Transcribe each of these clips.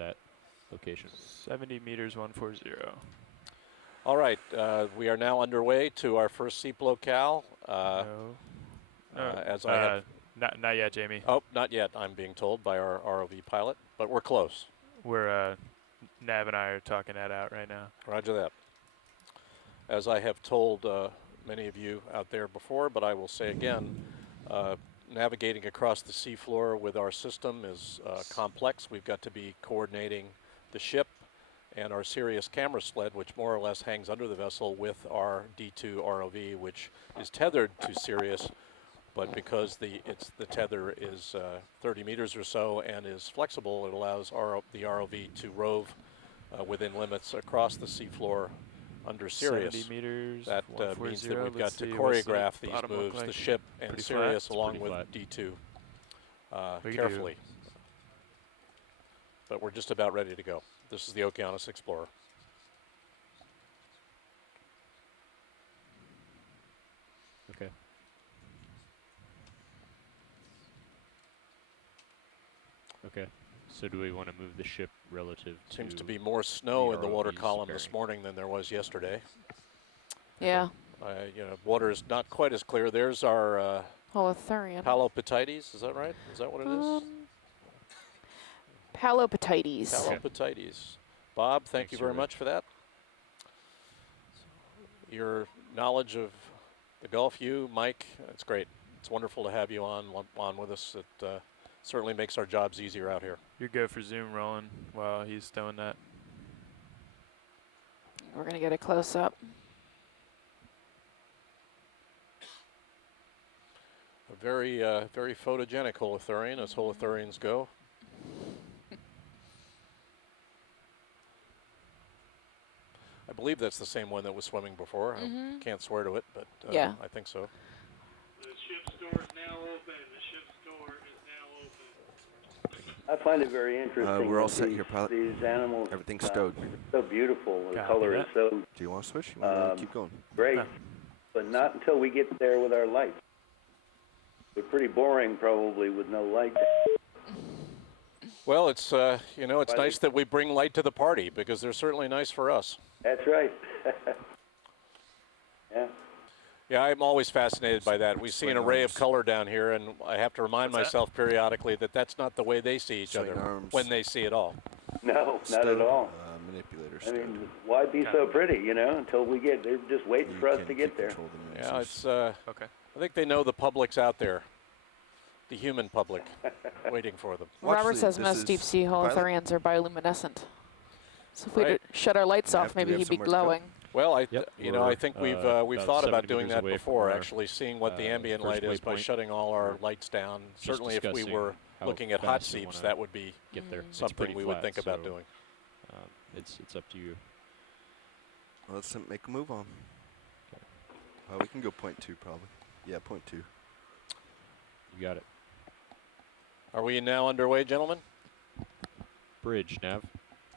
that location. 70 meters, 140. All right, we are now underway to our first Seep locale. No. As I have, not yet, Jamie. oh, not yet, I'm being told by our ROV pilot, but we're close. We're, Nav and I are talking that out right now. Roger that. As I have told many of you out there before, but I will say again, navigating across the seafloor with our system is complex. We've got to be coordinating the ship and our Sirius camera sled, which more or less hangs under the vessel, with our D2 ROV, which is tethered to Sirius, but because the tether is 30 meters or so and is flexible, it allows the ROV to rove within limits across the seafloor under Sirius. 70 meters, that means that we've got Let's to see, choreograph what's the these bottom look moves, like? the ship and Pretty Sirius, flat? along with flat. D2 We can carefully. But we're just about ready to go. This is the Okeanos Explorer. Okay. Okay. So do we want to move the ship relative to... Seems to be more snow in the water ROV's column bearing? this morning than there was yesterday. Yeah. You know, water is not quite as clear. There's our Holothurian. Palopatites, is that right? Is that what it is? Palopatites. Palopatites. Bob, thank you very much for that. Your knowledge of the Gulf, you, Mike, it's great. It's wonderful to have you on with us. It certainly makes our jobs easier out here. You're good for zoom rolling while he's doing that. We're going to get a close-up. A very, very photogenic holothurian, as holothurians go. I believe that's the same one that was swimming before. I can't swear to it, but yeah. I think so. The ship's door is now open. The ship's door is now open. I find it very interesting. We're all that set these, here, pilot. These animals, Everything's stowed. so beautiful. The Copy color that. is so Do you want to switch? You want to keep going? great, No. but not until we get there with our lights. We're pretty boring, probably, with no light. Well, it's you know, it's nice that we bring light to the party, because they're certainly nice for us. That's right. Yeah. Yeah, I'm always fascinated by that. We see an Swing array of arms. color down here, and I have to remind What's that? myself periodically that that's not the way they see each Swing other arms. when they see it all. No, not Stowed, at all. Manipulator I stowed. mean, why be so pretty, you know, until we get, they're just waiting You for us can to get keep there. control of the Yeah, lasers. it's. Okay. I think they know the public's out there, the human public, waiting for them. Robert Watch says this most is deep sea pilot. holothurians are bioluminescent. So if we Right. shut our lights Nav, off, do maybe we have he'd be somewhere to go? glowing. Well, Yep, you know, I we're, think we've about thought 70 about doing meters that away before, from our, actually seeing what the ambient first light is by waypoint. shutting all our We're lights down. just Certainly, if we discussing were how looking at hot fast we seeps, wanna that would be get there. It's something pretty we would flat, think about so, doing. it's up to you. Well, let's make a move on. We can go 0.2 probably. Yeah, 0.2. You got it. Are we now underway, gentlemen? Bridge, Nav.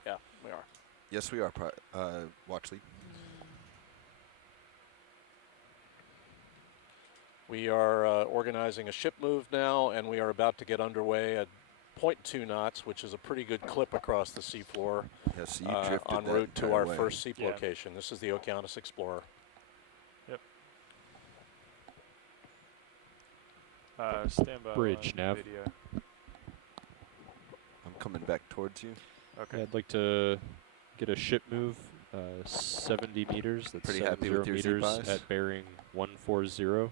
Yeah, we are. Yes, we are. Watch lead. We are organizing a ship move now, and we are about to get underway at 0.2 knots, which is a pretty good clip across the seafloor Yeah, so you drifted en that route to entire our way. first Seep Yeah. location. This is the Okeanos Explorer. Stand by. Bridge, on Nav. Video. I'm coming back towards you. Okay. Yeah, I'd like to get a ship move, 70 meters. That's Pretty happy with 70 your meters Z-buys? at bearing 140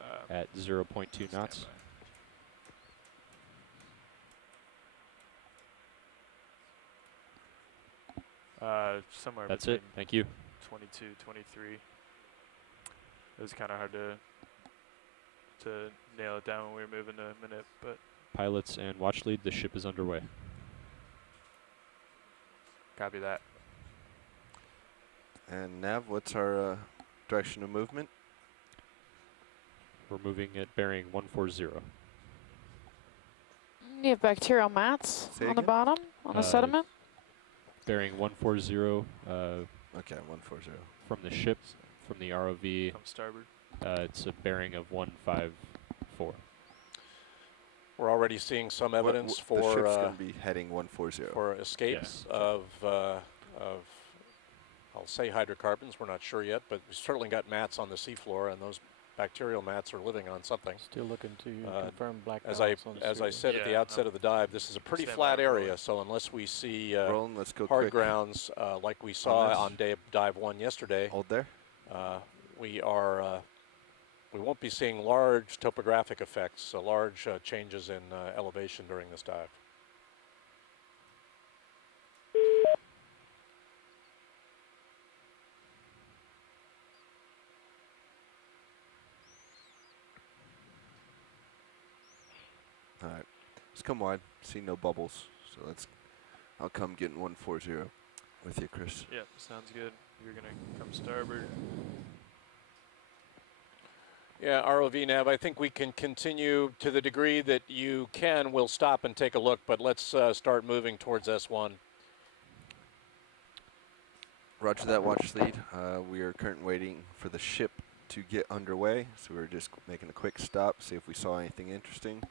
Uh, at 0.2 knots. Somewhere That's between it. Thank you. 22, 23. It was kind of hard to nail it down when we were moving a minute, but Pilots and watch lead, the ship is underway. copy that. And Nav, what's our direction of movement? We're moving at bearing 140. You have bacterial mats Say on the again? bottom, on the sediment. Bearing 140 Okay, 140. from the ship, from the ROV. From starboard. It's a bearing of 154. We're already seeing some What- evidence the ship's for going to be heading 140. for escapes of I'll say hydrocarbons. We're not sure yet, but we certainly got mats on the seafloor, and those bacterial mats are living on something. Still looking to confirm black As I balance on the said at the Yeah, outset of the dive, this is a pretty stand flat by area. rolling. So unless we see Rolling, let's go hard quick. grounds like we saw this. on dive 1 yesterday, Hold there. we won't be seeing large topographic effects, so large changes in elevation during this dive. All right. Let's come wide. See no bubbles. So I'll come getting 140 with you, Chris. Yep, sounds good. You're gonna come starboard. Yeah, ROV Nav, I think we can continue to the degree that you can. We'll stop and take a look, but let's start moving towards S1. Roger that, watch lead. We are currently waiting for the ship to get underway, so we're just making a quick stop, see if we saw anything interesting,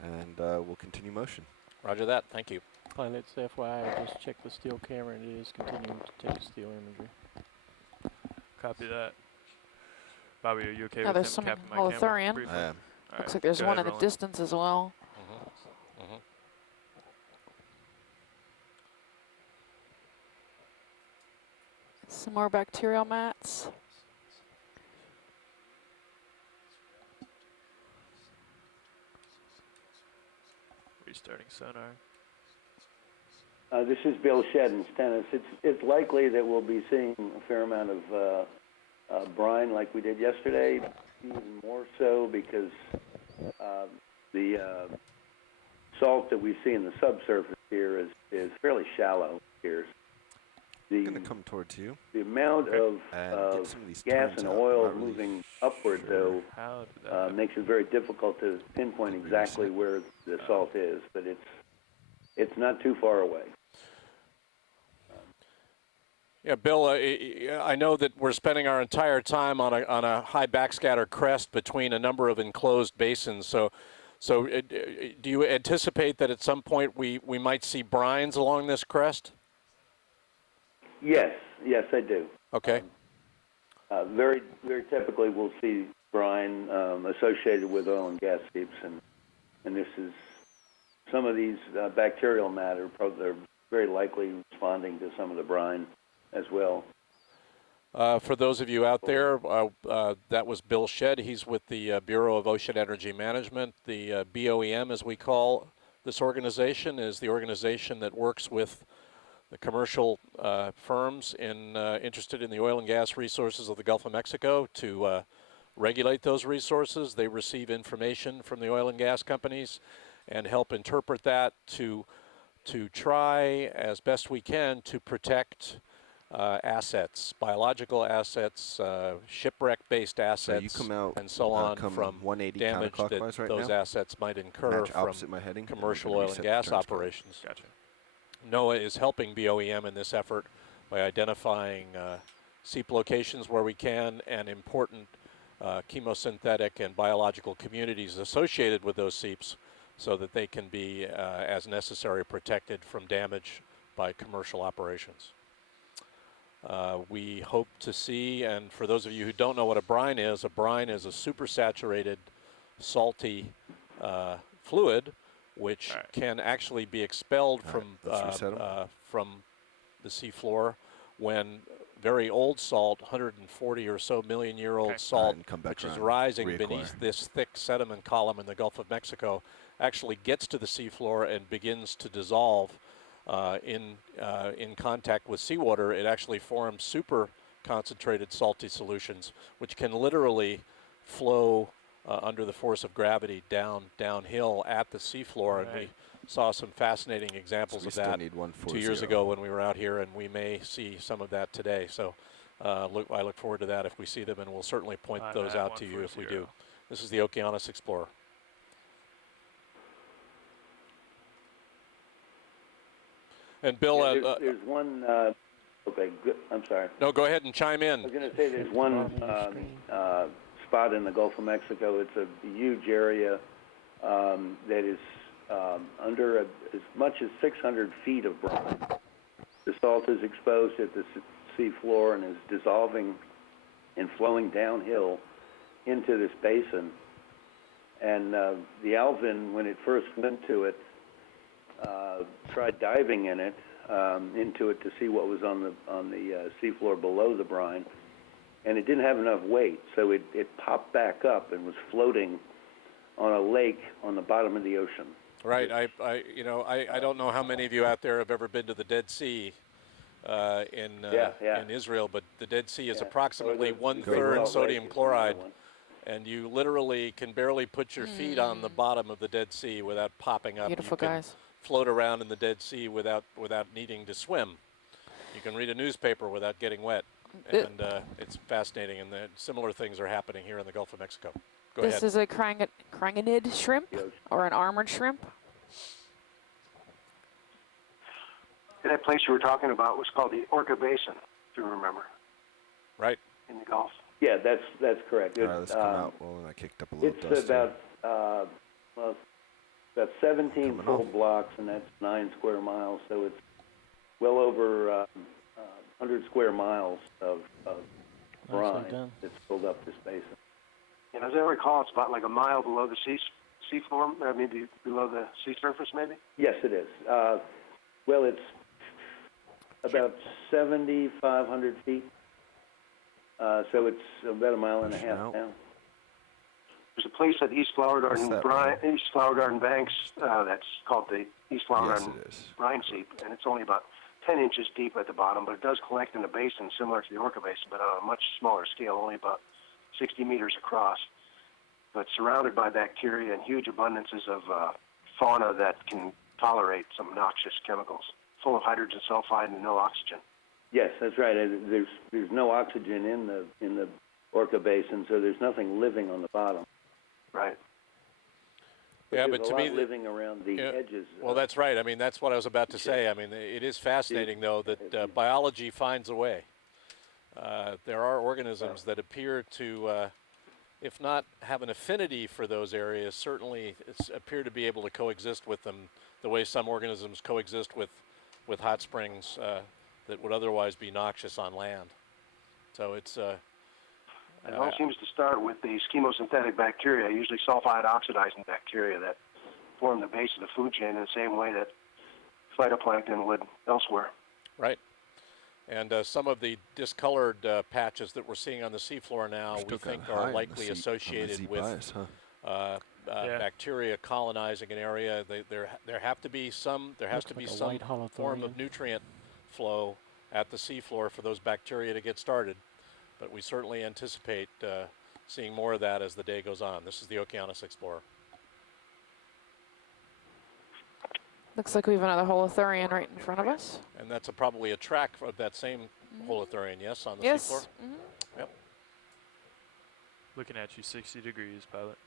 and we'll continue motion. Roger that, thank you. Pilots, FYI, I just checked the steel camera and it is continuing to take steel imagery. Copy that. Bobby, are you okay Yeah, with there's him some capping my camera? holothurian. briefly? I am. All Looks right, like there's go one ahead, in the Roland. distance as well. Some more bacterial mats. Restarting sonar. This is Bill Shedden's tennis. It's likely that we'll be seeing a fair amount of brine like we did yesterday, even more so because the salt that we see in the subsurface here is fairly shallow here. I'm going to come towards you. The amount and get of some of these gas turns and out. oil Not really moving upward, sure. though, How did that happen? makes it very difficult to pinpoint exactly where the salt is, but it's not too far away. Yeah, Bill, I know that we're spending our entire time on a high backscatter crest between a number of enclosed basins. So do you anticipate that at some point we might see brines along this crest? Yes, I do. Okay. Very typically we'll see brine associated with oil and gas seeps, and this is some of these bacterial matter. They're very likely responding to some of the brine as well. For those of you out there, that was Bill Shedd. He's with the Bureau of Ocean Energy Management. The BOEM, as we call this organization, is the organization that works with the commercial firms interested in the oil and gas resources of the Gulf of Mexico to regulate those resources. They receive information from the oil and gas companies and help interpret that to try as best we can to protect assets, biological assets, shipwreck-based assets, so you come out, and so on come from 180 damage that counterclockwise right those now. assets might incur Match from opposite my heading. commercial We're oil gonna and reset gas the turns operations. Gotcha. NOAA is helping BOEM in this effort by identifying seep locations where we can and important chemosynthetic and biological communities associated with those seeps so that they can be, as necessary, protected from damage by commercial operations. We hope to see, and for those of you who don't know what a brine is a supersaturated, salty fluid which can actually be expelled from the seafloor when very old salt, 140 or so million year old salt, which is rising beneath this thick sediment column in the Gulf of Mexico, actually gets to the seafloor and begins to dissolve in contact with seawater. It actually forms super concentrated salty solutions, which can literally flow under the force of gravity downhill at the seafloor, and we saw some fascinating examples of that 2 years ago when we were out here, and we may see some of that today. So I look forward to that if we see them, and we'll certainly point those out to you if we do. This is the Okeanos Explorer. And Bill, there's one. Okay, good. I'm sorry. No, go ahead and chime in. I was going to say there's one spot in the Gulf of Mexico. It's a huge area that is under as much as 600 feet of brine. The salt is exposed at the sea floor and is dissolving and flowing downhill into this basin. And the Alvin, when it first went to it, tried diving in it, into it to see what was on the seafloor below the brine, and it didn't have enough weight, so it popped back up and was floating on a lake on the bottom of the ocean. Right. I don't know how many of you out there have ever been to the Dead Sea in Israel, but the Dead Sea is approximately 1/3 sodium chloride, and you literally can barely put your feet on the bottom of the Dead Sea without popping up. Beautiful, you can guys. float around in the Dead Sea without needing to swim. You can read a newspaper without getting wet, and it's fascinating. And similar things are happening here in the Gulf of Mexico. Go ahead. This is a crangonid shrimp or an armored shrimp. That place you were talking about was called the Orca Basin, if you remember. Right. In the Gulf. Yeah, that's correct. All right, let's come out. Well, I kicked up a little dust. It's about about 17 full blocks, and that's 9 square miles. So it's well over 100 square miles of brine that's filled up this basin. And as I recall, it's about like a mile below the seafloor, maybe below the sea surface, maybe? Yes, it is. Well, it's about 7,500 feet. So it's about a mile and a half down. There's a place at East Flower Garden Banks that's called the East Flower Garden Brine Seep, and it's only about 10 inches deep at the bottom, but it does collect in a basin similar to the Orca Basin, but on a much smaller scale, only about 60 meters across. But surrounded by bacteria and huge abundances of fauna that can tolerate some noxious chemicals, full of hydrogen sulfide and no oxygen. Yes, that's right. There's no oxygen in the Orca Basin, so there's nothing living on the bottom. Right. Yeah, but to me, living around the edges. Well, that's right. I mean, that's what I was about to say. I mean, it is fascinating, though, that biology finds a way. There are organisms that appear to, if not have an affinity for those areas, certainly appear to be able to coexist with them the way some organisms coexist with hot springs that would otherwise be noxious on land. So it's... it all seems to start with the chemosynthetic bacteria, usually sulfide oxidizing bacteria that form the base of the food chain in the same way that phytoplankton would elsewhere. Right. And some of the discolored patches that we're seeing on the seafloor now, we think are likely associated with bacteria colonizing an area. There has to be some form of nutrient flow at the seafloor for those bacteria to get started. But we certainly anticipate seeing more of that as the day goes on. This is the Okeanos Explorer. Looks like we have another holothurian right in front of us. And that's probably a track of that same holothurian, yes, on the seafloor? Yep. Looking at you 60 degrees, pilot.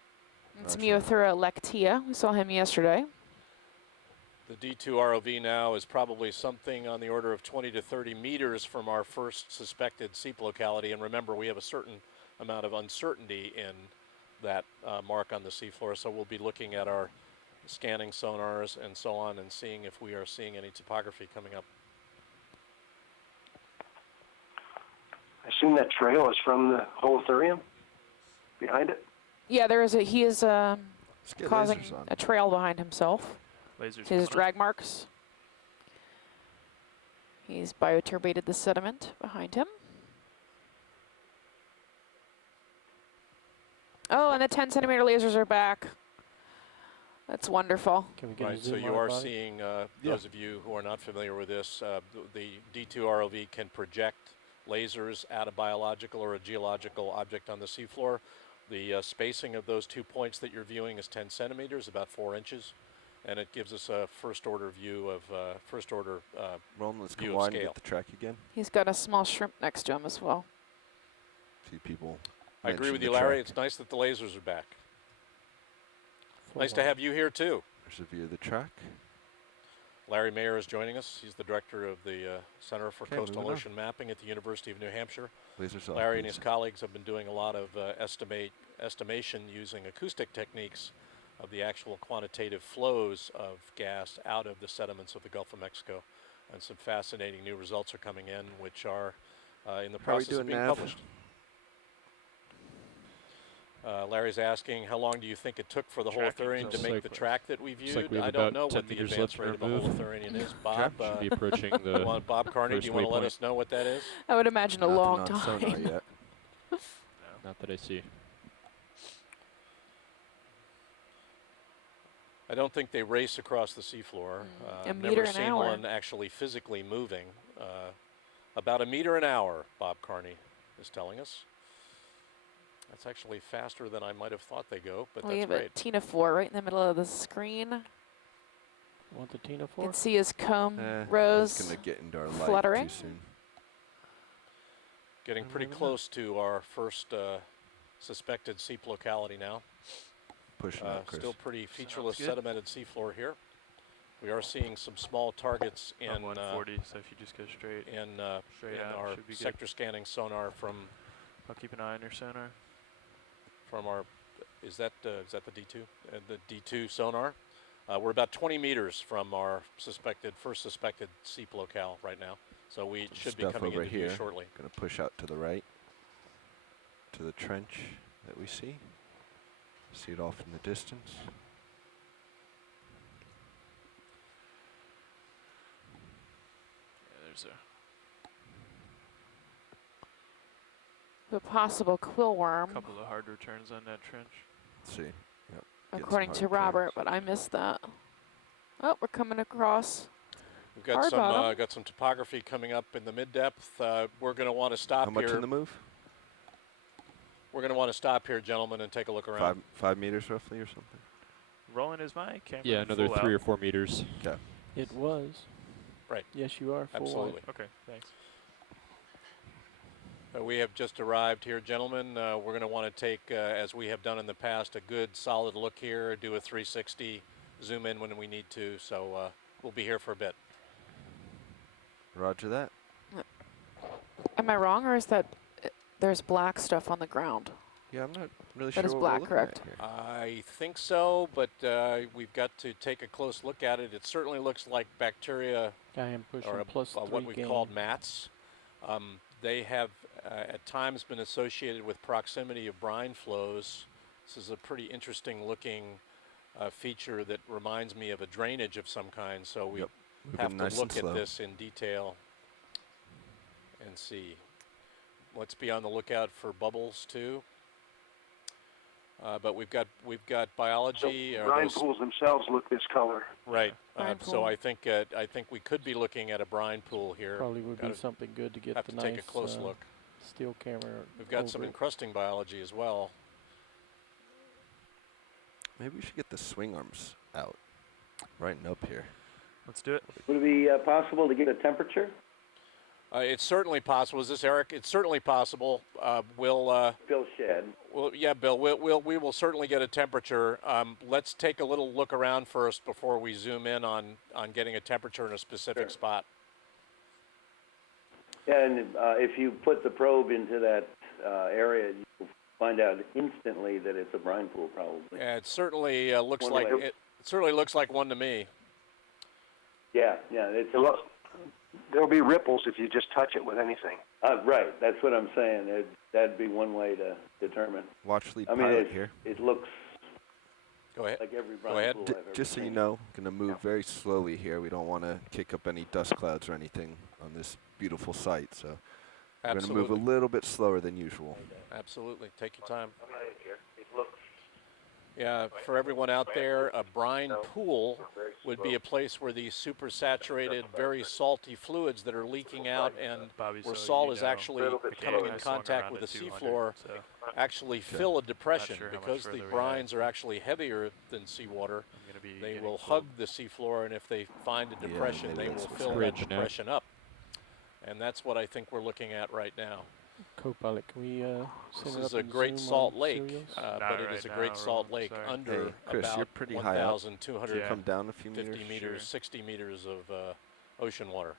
It's Miothura lectia. We saw him yesterday. The D2 ROV now is probably something on the order of 20 to 30 meters from our first suspected seep locality. And remember, we have a certain amount of uncertainty in that mark on the seafloor. So we'll be looking at our scanning sonars and so on and seeing if we are seeing any topography coming up. I assume that trail is from the holothurian behind it? Yeah, he is causing a trail behind himself. His drag marks. He's bioturbated the sediment behind him. Oh, and the 10-centimeter lasers are back. That's wonderful. Can we get right, so you are seeing, those of you who are not familiar with this, the D2 ROV can project lasers at a biological or a geological object on the seafloor. The spacing of those 2 points that you're viewing is 10 centimeters, about 4 inches. And it gives us a first-order view of Ron, let's view go of on and scale. get the track again. He's got a small shrimp next to him as well. See people. I agree with you, Larry. It's nice that the lasers are back. Nice to have you here, too. There's a view of the track. Larry Mayer is joining us. He's the director of the Center for Coastal Ocean Mapping at the University of New Hampshire. Lasers off, Larry and his colleagues have been doing a lot of estimation using acoustic techniques of the actual quantitative flows of gas out of the sediments of the Gulf of Mexico. And some fascinating new results are coming in, which are in the process of being published. Larry's asking, how long do you think it took for the Holothurian to make the track that we viewed? We I don't know what the advance rate of a Holothurian is. Bob, should be approaching the Bob Carney, do you want to let us know what that is? I would imagine a long time. Sonar yet. Not that I see. I don't think they race across the seafloor. A never meter an seen hour. one actually physically moving. About a meter an hour, Bob Carney is telling us. That's actually faster than I might have thought they go, but We that's have great. a Tina 4 right in the middle of the screen. Want the Tina You 4? can see his comb It's rose going to get into our light fluttering. too soon. Getting pretty close to our first suspected seep locality now. Pushing up, Chris. Still pretty featureless sedimented seafloor here. We are seeing some small targets in 140. So if you just go straight in out, our should be good. sector scanning sonar from I'll keep an eye on your sonar. our is that the D2 the D2 sonar. We're about 20 meters from our first suspected seep locale right now. So we should be coming over into view here. shortly. Going to push out to the right, to the trench that we see. See it off in the distance. Yeah, there's A possible quill worm, a couple of hard returns on that trench. Let's see. Yep. Get some according to hard Robert, turns. but I missed that. Oh, we're coming across. We've got Hard bottom. got some topography coming up in the mid depth. We're going to want to stop How much here. in the move? We're going to want to stop here, gentlemen, and take a look around. 5 meters roughly or something? Rolling is my camera. Yeah, another full 3 out. or 4 meters. Okay. It was. Right. Yes, you are. Full Absolutely. Okay, thanks. We have just arrived here, gentlemen. We're going to want to take, as we have done in the past, a good solid look here, do a 360, zoom in when we need to. So we'll be here for a bit. Roger that. Am I wrong, or is that there's black stuff on the ground? Yeah, I'm not really That sure is what black, we're looking correct? at here. I think so, but we've got to take a close look at it. It certainly looks like bacteria I am pushing or plus what 3 we gain. called mats. They have at times been associated with proximity of brine flows. This is a pretty interesting looking feature that reminds me of a drainage of some kind. So we have Moving to nice and look at slow. this in detail and see. Let's be on the lookout for bubbles too. But we've got biology. So brine pools themselves look this color. Right. Brine So pool. I think we could be looking at a brine pool here. Probably would be Gotta something good to get have the to nice take a close look. steel camera. We've got some over it. encrusting biology as well. Maybe we should get the swing arms out. Right up here. Let's do it. Would it be possible to get a temperature? It's certainly possible. Is this Eric? It's certainly possible. We'll Bill Shedd. yeah, Bill. We will certainly get a temperature. Let's take a little look around first before we zoom in on getting a temperature in a specific spot. And if you put the probe into that area, you'll find out instantly that it's a brine pool, probably. It certainly looks One like way. it certainly looks like one to me. Yeah, it's There'll be ripples if you just touch it with anything. right. That's what I'm saying. That'd be one way to determine. Watch lead I mean, pilot here. it looks Go ahead. like every Go brine ahead. pool D I've ever just so you seen. know, going to move very slowly here. We don't want to kick up any dust clouds or anything on this beautiful site. So we're going to move Absolutely. a little bit slower than usual. Absolutely. Take your time. It looks Yeah, for everyone out there, a brine pool would be a place where these supersaturated, very salty fluids that are leaking out and Bobby, where so salt you is know, actually coming in contact with the seafloor actually fill a depression sure how much because the further we brines are actually heavier than seawater. I'm gonna be They getting will close. hug the seafloor, and if they find a depression, maybe they that's will what's fill that bridge now. depression up. And that's what I think we're looking at right now. Co-pilot, can we This send it is up a and great zoom salt on lake, Sirius? Not but it right is a now, great salt Roland, lake sorry. under Hey, Chris, about you're pretty high up. 1,200 Yeah. Come down a few 50 meters. meters, Sure. 60 meters of ocean water.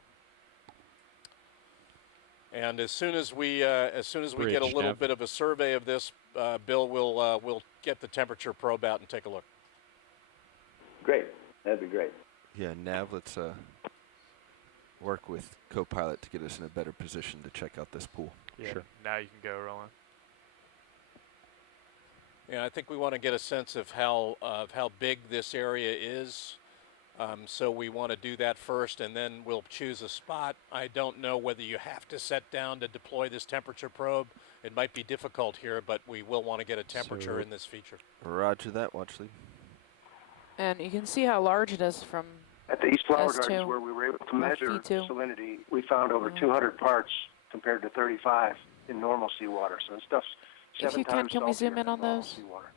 And as soon as we get a Bridge, little Nav. bit of a survey of this, Bill will we'll get the temperature probe out and take a look. Great. That'd be great. Yeah, Nav, let's work with Copilot to get us in a better position to check out this pool. Yeah, Sure. now you can go, Roland. Yeah, I think we want to get a sense of how big this area is. So we want to do that first, and then we'll choose a spot. I don't know whether you have to set down to deploy this temperature probe. It might be difficult here, but we will want to get a temperature in this feature. Roger that, watch lead. And you can see how large it is from At the East Flower S2. Gardens, where we were able to measure F2. salinity, we found over 200 parts compared to 35 in normal seawater. So this stuff's If 7 you can, times can we saltier zoom in than on normal those? seawater.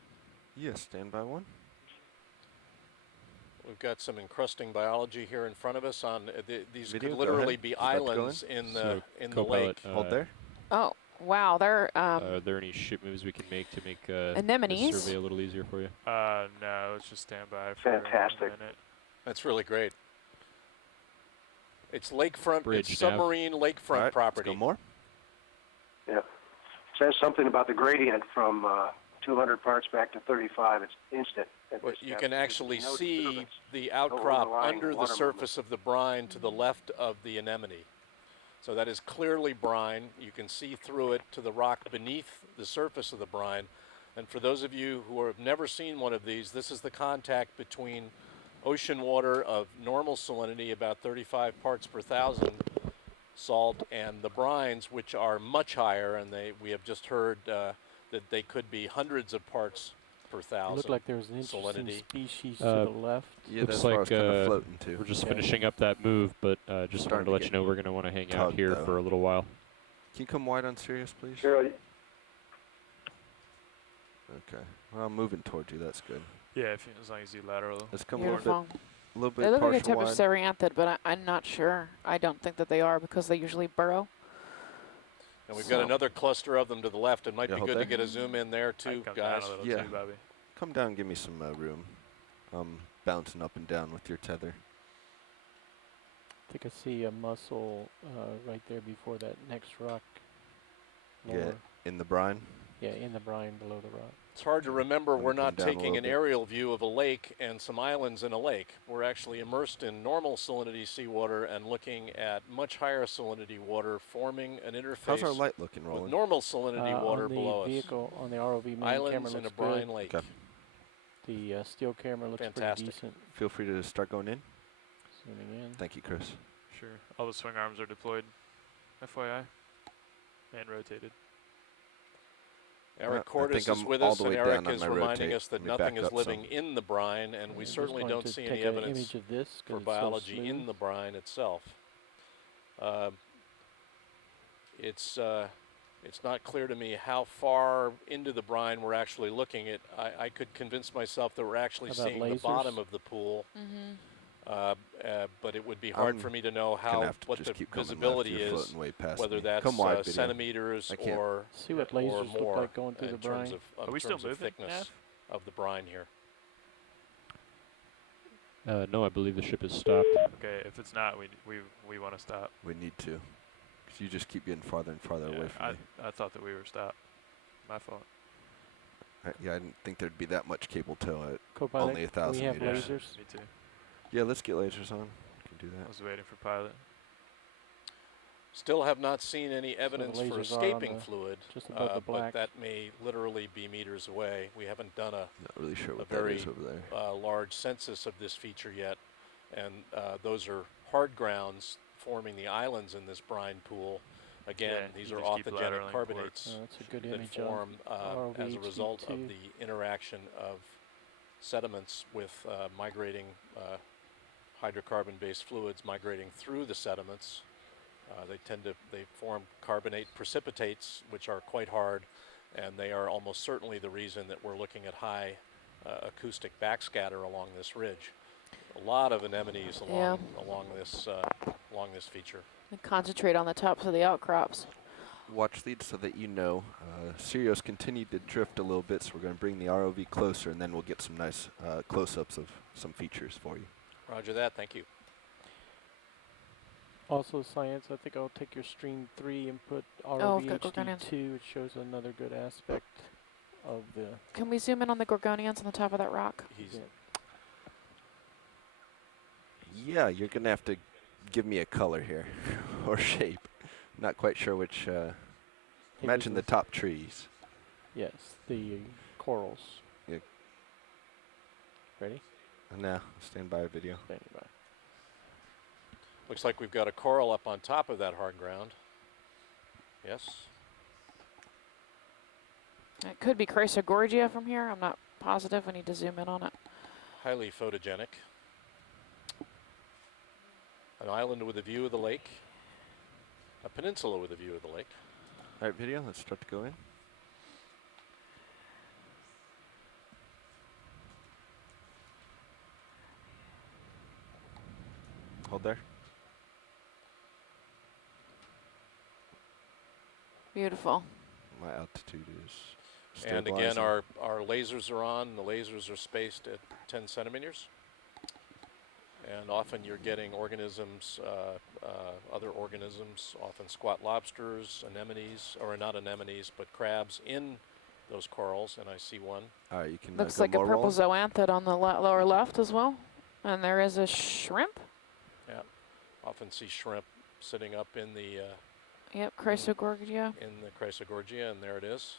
Yes, stand by one. We've got some encrusting biology here in front of us. These Video, could go literally ahead. be About to go islands in the Copilot, lake. Hold there. Oh, wow. They're are there any ship moves we can make to make this anemones. survey a little easier for you? No, let's just stand by for Fantastic. a minute. That's really great. It's lakefront, Bridge, it's Nav. submarine lakefront All right, property. let's go more. Yeah. It says something about the gradient from 200 parts back to 35. It's instant. at But this you depth. can There's actually no see disturbance. the outcrop overlying under the water surface of the brine to the left of the anemone. So that is clearly brine. You can see through it to the rock beneath the surface of the brine. And for those of you who have never seen one of these, this is the contact between ocean water of normal salinity, about 35 parts per thousand salt, and the brines, which are much higher, and we have just heard that they could be hundreds of parts per thousand. It looked like there was an interesting salinity. species to the left. Yeah, Looks that's where I was like, kind of floating to. We're just Yeah. finishing up that move, but just Starting wanted to to let get you know we're going to want to hang out tugged, here though. for a little while. Can you come wide on Sirius, please? Sure. Okay. Well, I'm moving towards you. That's good. Yeah, as long as you lateral. Let's come Beautiful. a little They bit look like a partial type of wide. Zoanthid, but I'm not sure. I don't think that they are because they usually burrow. And we've got So- another cluster of them to the left. It might Yeah, be hold good to there. get a zoom in there too, I'd come guys. down a little Yeah. too, Bobby. Come down and give me some room. I'm bouncing up and down with your tether. I think I see a mussel right there before that next rock. Yeah, Lower. in the brine. Yeah, in the brine below the rock. It's hard to remember Let me we're come not down a taking little an bit. aerial view of a lake and some islands in a lake. We're actually immersed in normal salinity seawater and looking at much higher salinity water forming an How's our interface light looking, with Roland? normal salinity water on the below vehicle, on the ROV main us. camera Islands in a looks brine good. lake. Okay. The still camera looks Fantastic. pretty decent. Feel free to start going in. Zooming in. Thank you, Chris. Sure. All the swing arms are deployed, FYI, and rotated. Eric I Cordes think is I'm with all us, the and way Eric down on is my reminding rotate. us that Let me nothing back is up living some. in the brine, and we I'm just certainly going don't to see take any an evidence image of this 'cause for it's so biology in smooth. the brine itself. It's not clear to me how far into the brine we're actually looking at. I could convince myself that we're actually How about seeing the bottom lasers? of the pool, Mm-hmm. but it would be hard I'm for me to know Gonna have to what just the keep coming left. visibility You're is, floating way past whether me. that's Come wide, video. centimeters I can't. or See what or lasers look more like going through the in terms brine. of Are we still terms of moving, thickness Nav? of the brine here. No, I believe the ship is stopped. Okay, if it's not, we want to stop. We need to. Because you just keep getting farther and farther Yeah, away from me. I thought that we were stopped. My fault. Yeah, I didn't think there'd be that much cable tow at Copilot, only 1,000 we have meters. lasers. Me too. Yeah, let's get lasers on. Can do I that. was waiting for pilot. Still have not seen any evidence for lasers are on escaping the- fluid, just above the but black. that may literally be meters away. We haven't done a Not really sure what that very is over there. large census of this feature yet, and those are hard grounds forming the islands in this brine pool. Again, Yeah, these you are just keep authogenic lateraling forward. carbonates That's a good that image form of as a result of ROV-HT2. the interaction of sediments with migrating hydrocarbon-based fluids migrating through the sediments. They form carbonate precipitates, which are quite hard, and they are almost certainly the reason that we're looking at high acoustic backscatter along this ridge. A lot of anemones along this feature. And concentrate on the tops of the outcrops. Watch lead so that you know. Sirius continued to drift a little bit, so we're going to bring the ROV closer, and then we'll get some nice close-ups of some features for you. Roger that. Thank you. Also, science, I think I'll take your stream 3 and put Oh, I've got Gorgonians. ROV-HT2. It shows another good aspect of the... Can we zoom in on the Gorgonians on the top of that rock? He's Yeah. Yeah, you're going to have to give me a color here, or shape. Not quite sure which, imagine the top trees. Yes, the corals. Yeah. Ready? Now, stand by video. Standing by. Looks like we've got a coral up on top of that hard ground. Yes. It could be Chrysogorgia from here. I'm not positive. We need to zoom in on it. Highly photogenic. An island with a view of the lake. A peninsula with a view of the lake. All right, video, let's start to go in. Hold there. Beautiful. My altitude is And again, our lasers are on. The lasers are spaced at 10 centimeters. And often you're getting organisms, other organisms, often squat lobsters, anemones, or not anemones, but crabs in those corals, and I see one. All right, you can Looks like a purple zoanthid on the lower left as well. And there is a shrimp. Yeah, often see shrimp sitting up in the Yep, Chrysogorgia. in the Chrysogorgia, and there it is.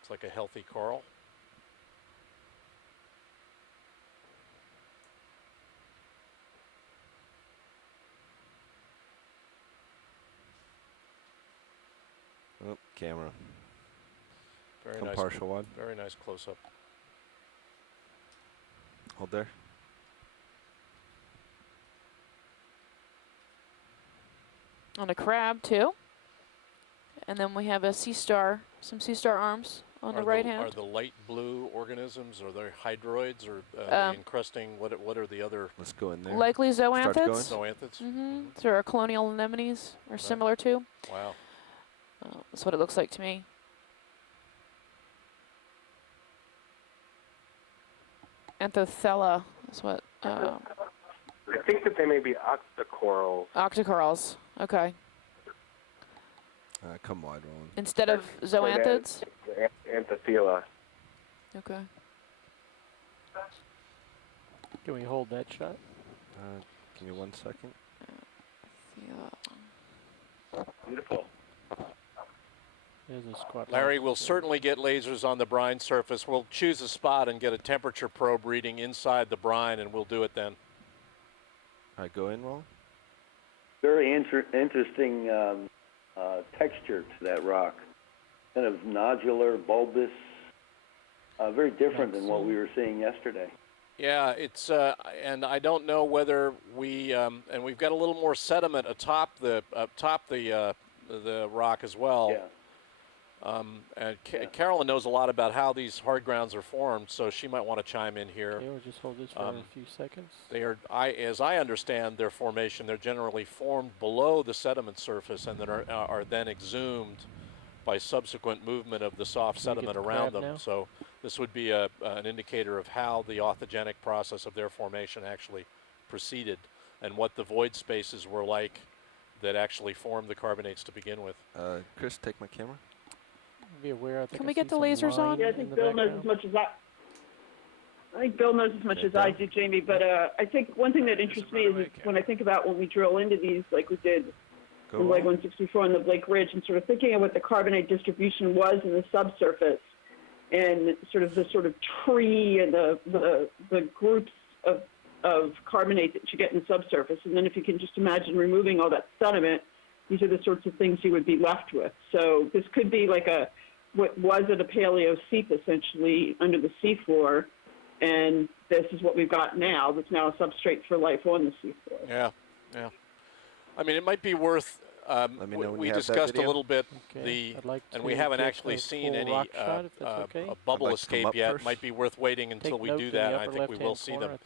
It's like a healthy coral. Oh, camera. Very Come nice. partial wide. Very nice close up. Hold there. On a crab too. And then we have a sea star, some sea star arms on the right hand. Are the light blue organisms, or they hydroids, or the encrusting? What are the other? Let's go in there. Likely zoanthids. Zoanthids. So our colonial anemones are similar to. Wow. That's what it looks like to me. Anthothella is what. I think that they may be octocorals. Octocorals. Okay. Come wide, Roland. Instead of zoanthids. Anthothela. Okay. Can we hold that shot? Give me 1 second. Beautiful. There's a squat. Larry, we'll certainly get lasers on the brine surface. We'll choose a spot and get a temperature probe reading inside the brine, and we'll do it then. All right, go in, Roland. Very interesting texture to that rock. Kind of nodular, bulbous, very different than what we were seeing yesterday. Yeah, it's and I don't know whether we and we've got a little more sediment atop the rock as well. Yeah. And Carolyn knows a lot about how these hard grounds are formed, so she might want to chime in here. Okay, we'll just hold this for a few seconds. They are, as I understand their formation, they're generally formed below the sediment surface and then are then exhumed by subsequent movement of the soft sediment around them. Now? So this would be an indicator of how the orthogenic process of their formation actually proceeded and what the void spaces were like that actually formed the carbonates to begin with. Chris, take my camera. Be aware. Can we get the lasers on? Yeah, I think Bill knows as much as I do, Jamie. But I think one thing that interests me is when I think about when we drill into these, like we did in Leg 164 on the Blake Ridge, and sort of thinking of what the carbonate distribution was in the subsurface, and sort of the sort of tree and the groups of carbonate that you get in the subsurface, and then if you can just imagine removing all that sediment, these are the sorts of things you would be left with. So this could be like what was it, a paleo seep essentially under the seafloor, and this is what we've got now. That's now a substrate for life on the seafloor. Yeah, yeah. I mean, it might be worth. Let me know when we you have that discussed a video. little bit like and we haven't actually seen any a bubble like escape up yet. first. Might be worth waiting until we do that. I think we will see them.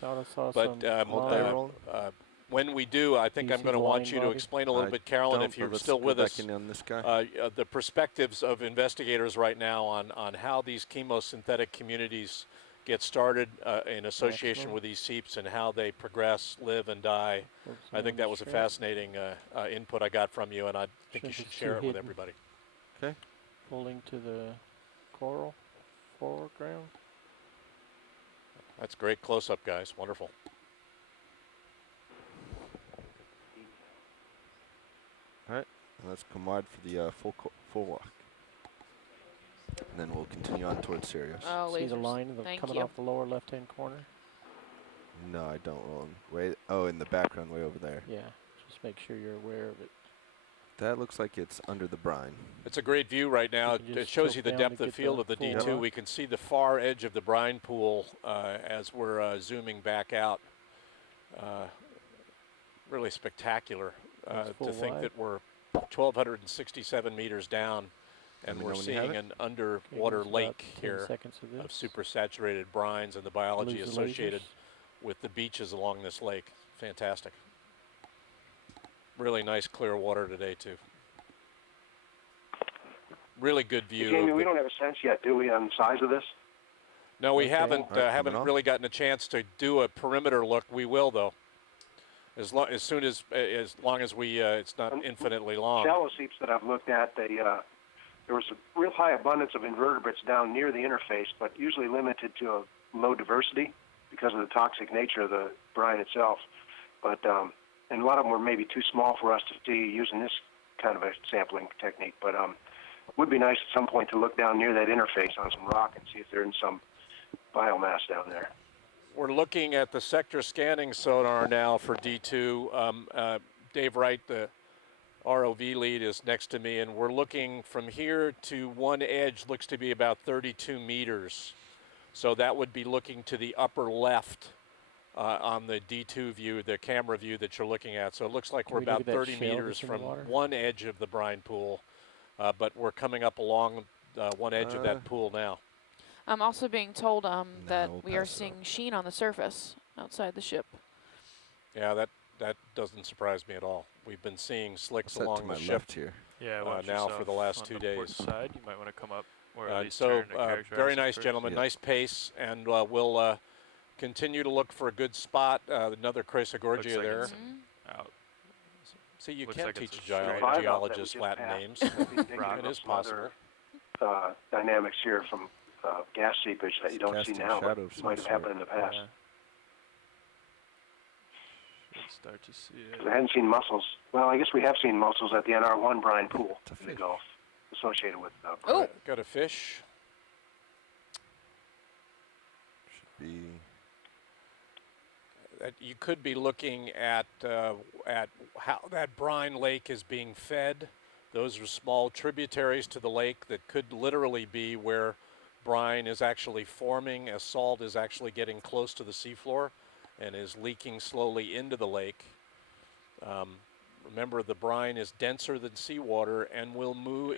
But when we do, I think I'm going to want you to explain a little bit, Carolyn, if you're still with us, the perspectives of investigators right now on how these chemosynthetic communities get started in association with these seeps and how they progress, live, and die. I think that was a fascinating input I got from you, and I think you should share it with everybody. Okay. Pulling to the coral foreground. That's great close-up, guys. Wonderful. All right, and let's come wide for the full walk. And then we'll continue on towards Sirius. Oh, See the lasers. line Thank coming you. off the lower left-hand corner? No, I don't. Way, oh, in the background way over there. Yeah, just make sure you're aware of it. That looks like it's under the brine. It's a great view right now. It shows you the depth of field of the D2. Yep. We can see the far edge of the brine pool as we're zooming back out. Really spectacular to think that we're 1,267 meters down, and we're seeing an underwater lake here of supersaturated brines and the biology associated with the beaches along this lake. Fantastic. Really nice clear water today too. Really good view. Jamie, we don't have a sense yet, do we, on the size of this? No, we haven't really gotten a chance to do a perimeter look. We will though. As long as we it's not infinitely long. Shallow seeps that I've looked at, there was a real high abundance of invertebrates down near the interface, but usually limited to a low diversity because of the toxic nature of the brine itself. But and a lot of them were maybe too small for us to see using this kind of a sampling technique. But it would be nice at some point to look down near that interface on some rock and see if there's some biomass down there. We're looking at the sector scanning sonar now for D2. Dave Wright, the ROV lead, is next to me, and we're looking from here to one edge, looks to be about 32 meters. So that would be looking to the upper left on the D2 view, the camera view that you're looking at. So it looks like we're about 30 meters from one edge of the brine pool, but we're coming up along one edge of that pool now. I'm also being told that we are seeing sheen on the surface outside the ship. Yeah, that doesn't surprise me at all. We've been seeing slicks along the ship here. Yeah, now for the last 2 days. Side, you might want to come up. Or at least so very nice, first. gentlemen. Yep. Nice pace, and we'll continue to look for a good spot. Another Chrysogorgia there. Out. See, you Looks can't like teach a a geologist Latin names. It is possible. Dynamics here from gas seepage that you don't see now, but might have happened in the past. Should start to see it. I hadn't seen mussels. Well, I guess we have seen mussels at the NR1 brine pool in the Gulf, associated with. Got a fish. Should be. You could be looking at how that brine lake is being fed. Those are small tributaries to the lake that could literally be where brine is actually forming as salt is actually getting close to the seafloor and is leaking slowly into the lake. Remember, the brine is denser than seawater and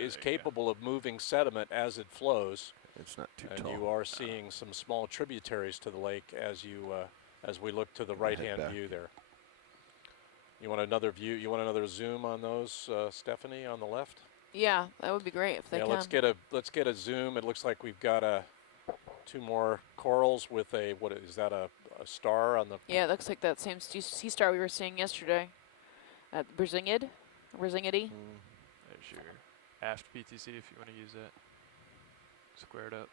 is capable of moving sediment as it flows. It's not too and tall. You are seeing some small tributaries to the lake as we look to the right-hand view there. You want another view? You want another zoom on those, Stephanie, on the left? Yeah, that would be great if they can. Let's get a zoom. It looks like we've got two more corals with a a star on the? Yeah, it looks like that same sea star we were seeing yesterday at Brzingid. There's your aft PTC if you want to use that. Squared up.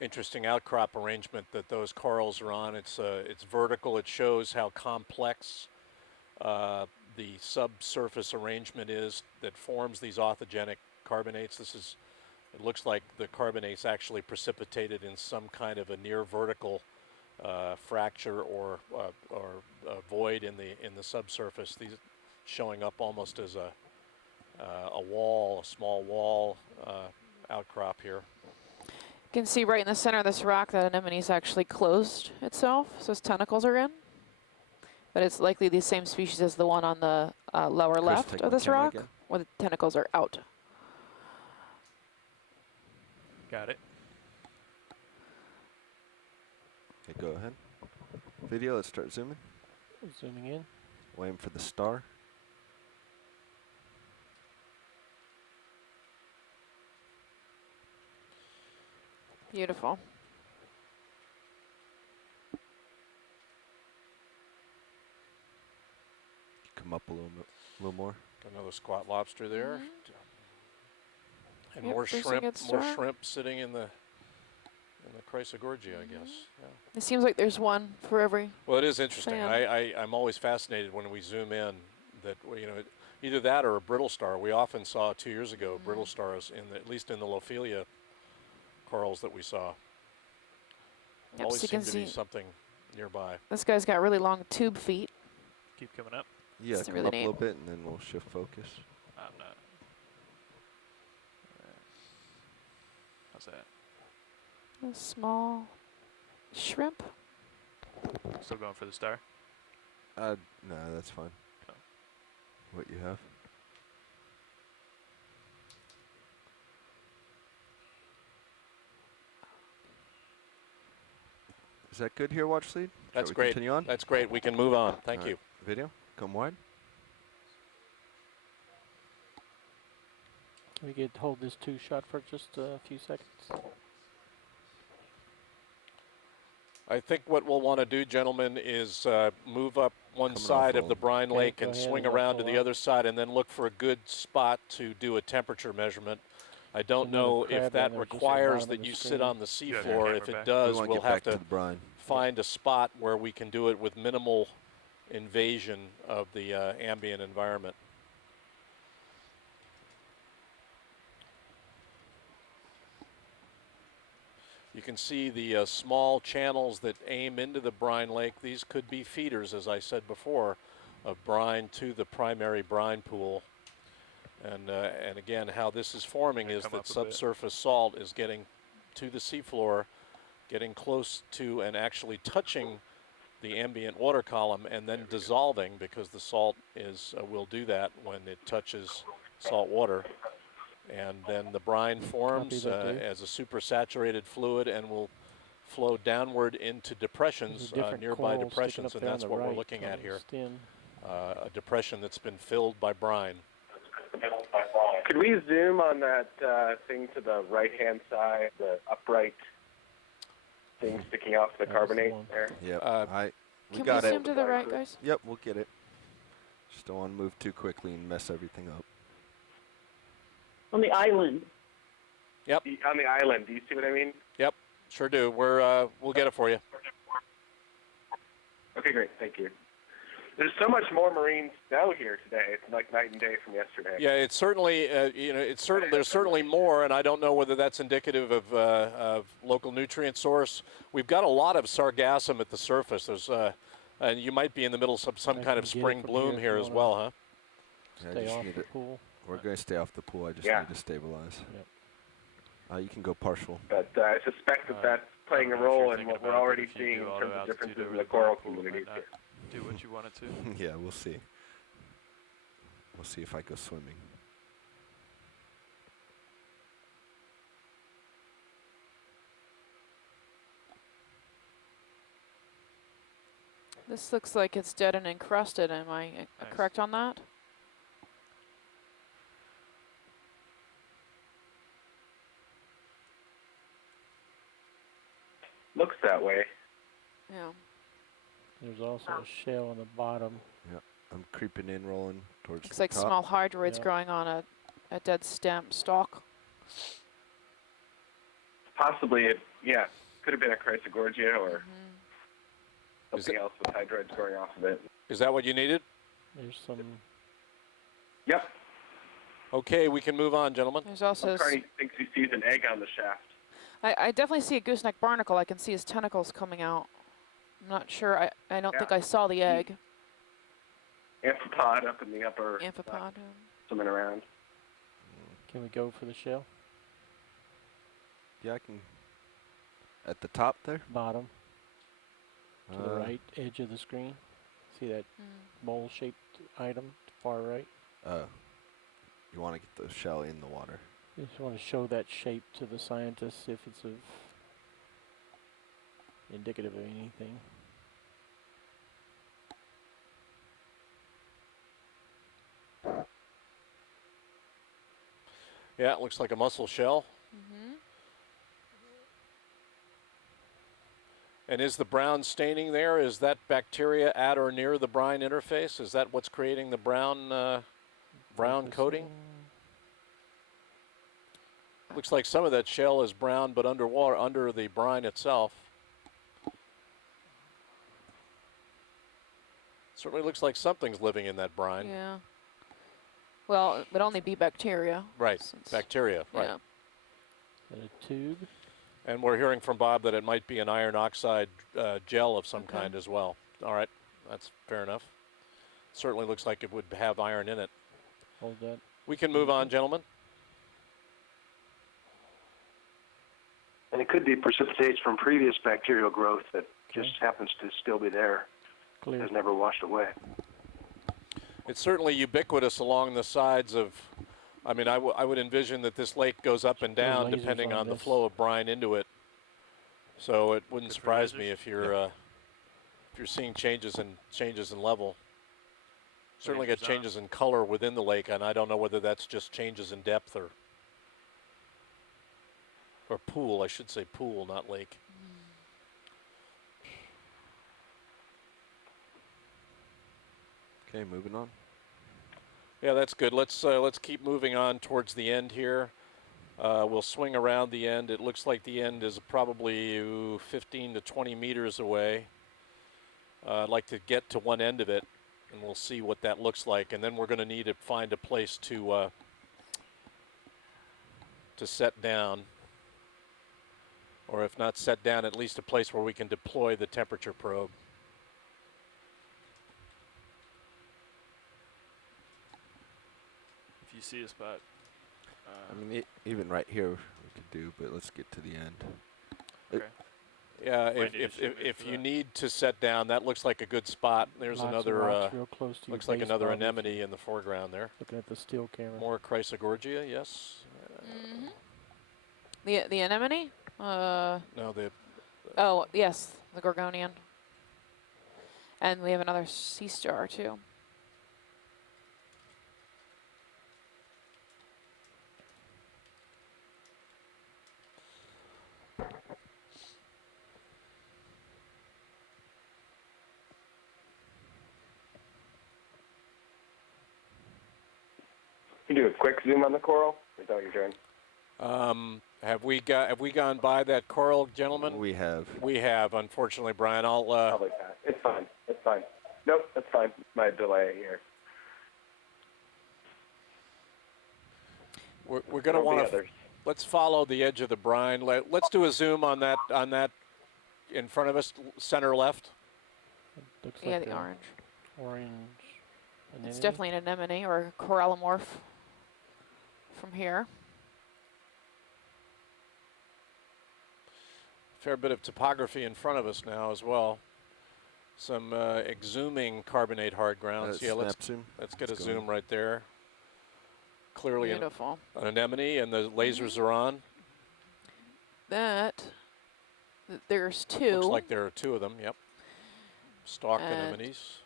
Interesting outcrop arrangement that those corals are on. It's vertical. It shows how complex the subsurface arrangement is that forms these orthogenic carbonates. It looks like the carbonates actually precipitated in some kind of a near vertical fracture or void in the subsurface. These showing up almost as a small wall outcrop here. You can see right in the center of this rock that anemone's actually closed itself, so its tentacles are in. But it's likely the same species as the one on the lower left of this rock, where the tentacles are out. Got it. Okay, go ahead. Video, let's start zooming. Zooming in. Waiting for the star. Beautiful. them up a little more. Got another squat lobster there. And Yep, more there's a shrimp, good more start. shrimp sitting in the Chrysogorgia, I guess. Yeah. It seems like there's one for every. Well, it is interesting. Fan. I'm always fascinated when we zoom in that, you know, either that or a brittle star. We often saw 2 years ago brittle stars at least in the Lophelia corals that we saw. Yep, Always so you seemed can to be see something nearby. this guy's got really long tube feet. Keep coming up. Yeah, It's come really up a neat. little bit, and then we'll shift focus. I'm not. How's that? A small shrimp. Still going for the star? No, that's fine. Oh. What you have? Is that good here, watch lead? That's Shall we great. Continue on? That's great. We can move on. Thank you. Video, come wide. We could hold this 2-shot for just a few seconds. I think what we'll want to do, gentlemen, is move up one Coming side off of the low. brine Okay, lake go and ahead swing and around to pull the up. other side and then look for a good spot to do a temperature measurement. I don't Another know crab if that in there, just at the requires bottom of that the you sit screen. on the You have your seafloor. camera If it back. does, We want to we'll get have back to to the brine. find a spot where we can do it with minimal invasion of the ambient environment. You can see the small channels that aim into the brine lake. These could be feeders, as I said before, of brine to the primary brine pool. And again, how this is forming is Come that up a bit. subsurface salt is getting to the seafloor, getting close to and actually touching the ambient water column and then dissolving, because the salt will do that when it touches salt water. And then the brine forms that, Dave. as a supersaturated fluid and will flow downward into depressions, There's a different nearby coral sticking depressions, up and there on that's the what we're right looking on at the here. stem. A depression that's been filled by brine. Could we zoom on that thing to the right-hand side, the upright thing sticking out from the That was the carbonate one. there? Yep. We Can got we it. zoom to the right, guys? Yep, we'll get it. Just don't want to move too quickly and mess everything up. On the island. On the island, do you see what I mean? Yep, sure do. We'll get it for you. Okay, great, thank you. There's so much more marine snow here today. It's like night and day from yesterday. Yeah, it's certainly there's certainly more, and I don't know whether that's indicative of local nutrient source. We've got a lot of sargassum at the surface. There's and you might be in the middle of some I kind of can get it spring from bloom here here if as you well, wanna huh? Yeah, I Stay just off need the it. pool. We're going to stay off the pool. I just Yeah. need to stabilize. Yep. You can go partial. But I suspect that that's playing a I don't know if role you're in thinking what we're about it, but already if you seeing do in auto terms of altitude differences over in the the coral pool, it might communities not here. do what you want it to. Yeah, we'll see. We'll see if I go swimming. This looks like it's dead and encrusted. Am I Nice. correct on that? Looks that way. Yeah. There's also a shell on the bottom. I'm creeping in, rolling towards Looks the like top. small hydroids Yeah. growing on a dead stem stalk. Possibly, could have been a Chrysogorgia or Is something else with hydroids growing off of it. Is that what you needed? There's some. Yep. Okay, we can move on, gentlemen. There's also. Carney thinks he sees an egg on the shaft. I definitely see a gooseneck barnacle. I can see his tentacles coming out. I'm not sure. I don't think I saw the egg. Amphipod up in the upper. Amphipod. Swimming around. Can we go for the shell? Yeah, I can. At the top there? Bottom. To the right edge of the screen. See that bowl-shaped item to far right? You want to get the shell in the water. I just want to show that shape to the scientists if it's indicative of anything. Yeah, it looks like a mussel shell. And is the brown staining there? Is that bacteria at or near the brine interface? Is that what's creating the brown coating? Looks like some of that shell is brown, but underwater, under the brine itself. Certainly looks like something's living in that brine. Yeah. Well, it would only be bacteria. Right, bacteria, right. Yeah. And a tube. And we're hearing from Bob that it might be an iron oxide gel of some kind as well. All right, that's fair enough. Certainly looks like it would have iron in it. Hold that. We can move on, gentlemen. And it could be precipitates from previous bacterial growth that just happens to still be there. Clear. Has never washed away. It's certainly ubiquitous along the sides of, I mean, I would envision that this lake goes up and down depending on the flow of brine into it. So it wouldn't surprise me if you're seeing changes in level. Certainly get changes in color within the lake, and I don't know whether that's just changes in depth or pool. I should say pool, not lake. Okay, moving on. Yeah, that's good. Let's keep moving on towards the end here. We'll swing around the end. It looks like the end is probably 15 to 20 meters away. I'd like to get to one end of it, and we'll see what that looks like. And then we're going to need to find a place to set down, or if not set down, at least a place where we can deploy the temperature probe. If you see a spot. I mean, even right here we could do, but let's get to the end. Okay. Yeah, if you need to set down, that looks like a good spot. There's another, real close to looks your like base another body. anemone in the foreground there. Looking at the steel camera. More Chrysogorgia, yes. The anemone? No, the. Oh, yes, the Gorgonian. And we have another sea star, too. You do a quick zoom on the coral? Is that what you're doing? Have we gone by that coral, gentlemen? We have. We have, unfortunately, Brian. I'll. Probably not. It's fine. It's fine. Nope, that's fine. My delay here. We're going to want to. Let's follow the edge of the brine. Let's do a zoom on that in front of us, center left. Looks Yeah, like the orange. Orange. It's definitely an anemone or a corallomorph from here. Fair bit of topography in front of us now as well. Some exhuming carbonate hard grounds. Yeah, let's get a zoom right there. Clearly beautiful. An anemone, and the lasers are on. There's two. Looks like there are two of them, yep. Stalked anemones.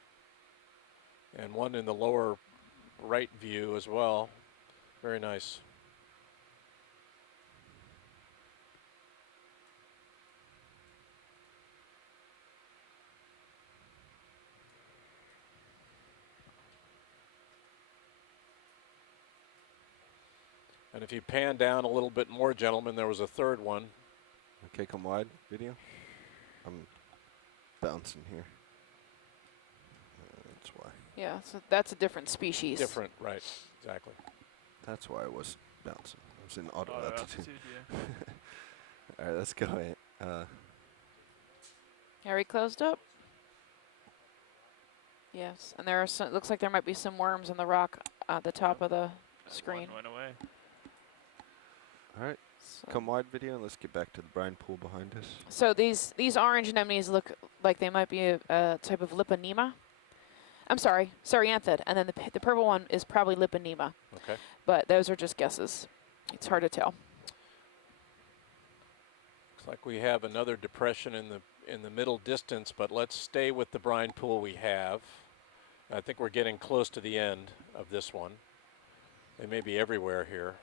And one in the lower right view as well. Very nice. And if you pan down a little bit more, gentlemen, there was a third one. Okay, come wide, video. I'm bouncing here. That's why. Yeah, so that's a different species. Different, right, exactly. That's why I was bouncing. I was in auto altitude. Yeah. All right, let's go. Are we closed up? Yes, and there are some, looks like there might be some worms in the rock at the top of the screen. One went away. All right, So come wide, video, and let's get back to the brine pool behind us. So these orange anemones look like they might be a type of Liponema. I'm sorry, Zoanthid, and then the purple one is probably Liponema. Okay. But those are just guesses. It's hard to tell. Looks like we have another depression in the middle distance, but let's stay with the brine pool we have. I think we're getting close to the end of this one. They may be everywhere here.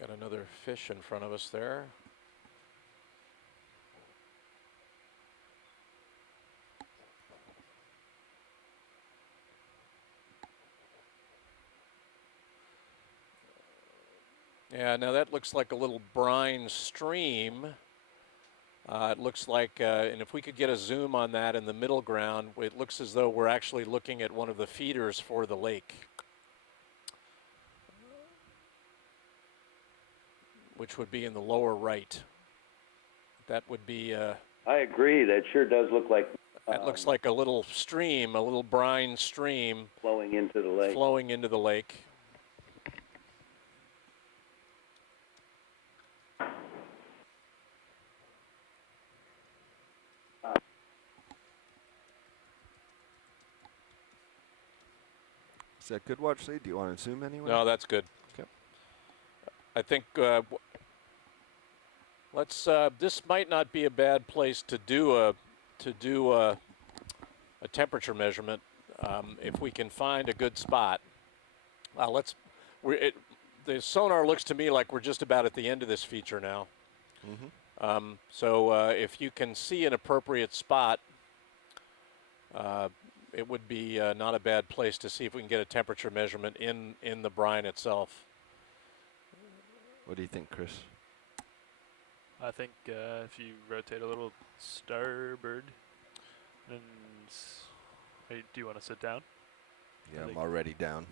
Got another fish in front of us there. Yeah, now that looks like a little brine stream. It looks like, and if we could get a zoom on that in the middle ground, it looks as though we're actually looking at one of the feeders for the lake, which would be in the lower right. That would be... I agree. That sure does look like... that looks like a little stream, a little brine stream. Flowing into the lake. Flowing into the lake. Is that good, Watch Lead? Do you want to zoom anywhere? No, that's good. Okay. I think let's. This might not be a bad place to do a temperature measurement if we can find a good spot. The sonar looks to me like we're just about at the end of this feature now. Mm-hmm. So if you can see an appropriate spot, it would be not a bad place to see if we can get a temperature measurement in the brine itself. What do you think, Chris? I think if you rotate a little starboard, and hey, do you want to sit down? Yeah, I'm already down.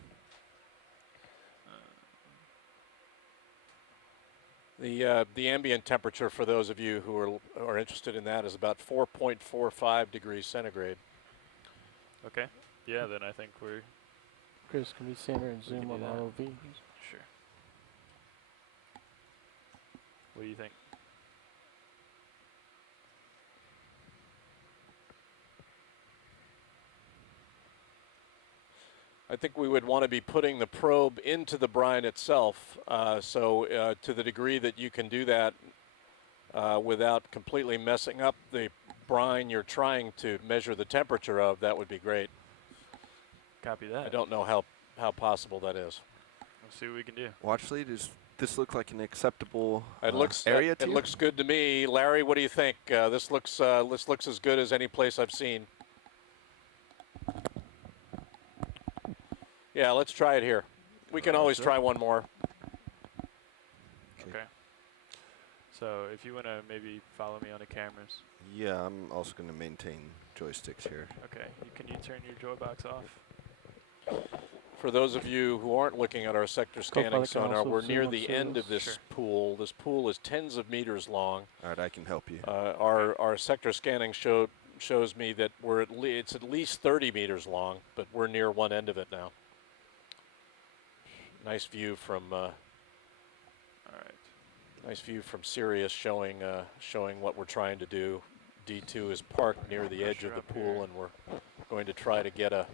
The ambient temperature for those of you who are interested in that is about 4.45 degrees centigrade. Okay. Yeah, then I think we're... Chris, can we center and zoom on ROV? Sure. What do you think? I think we would want to be putting the probe into the brine itself. So to the degree that you can do that without completely messing up the brine you're trying to measure the temperature of, that would be great. Copy that. I don't know how possible that is. Let's see what we can do. Watch Lead, does this look like an acceptable area to you? you? It looks good to me. Larry, what do you think? This looks as good as any place I've seen. Yeah, let's try it here. We can always try one more. Okay. So if you want to maybe follow me on the cameras. Yeah, I'm also going to maintain joysticks here. Okay. Can you turn your joy box off? For those of you who aren't looking at our sector scanning sonar, we're near the end of this pool. This pool is tens of meters long. All right, I can help you. Our sector scanning shows me that it's at least 30 meters long, but we're near one end of it now. Nice view from. All right. Nice view from Sirius, showing what we're trying to do. D2 is parked near the edge of the pool, and we're going to try to get a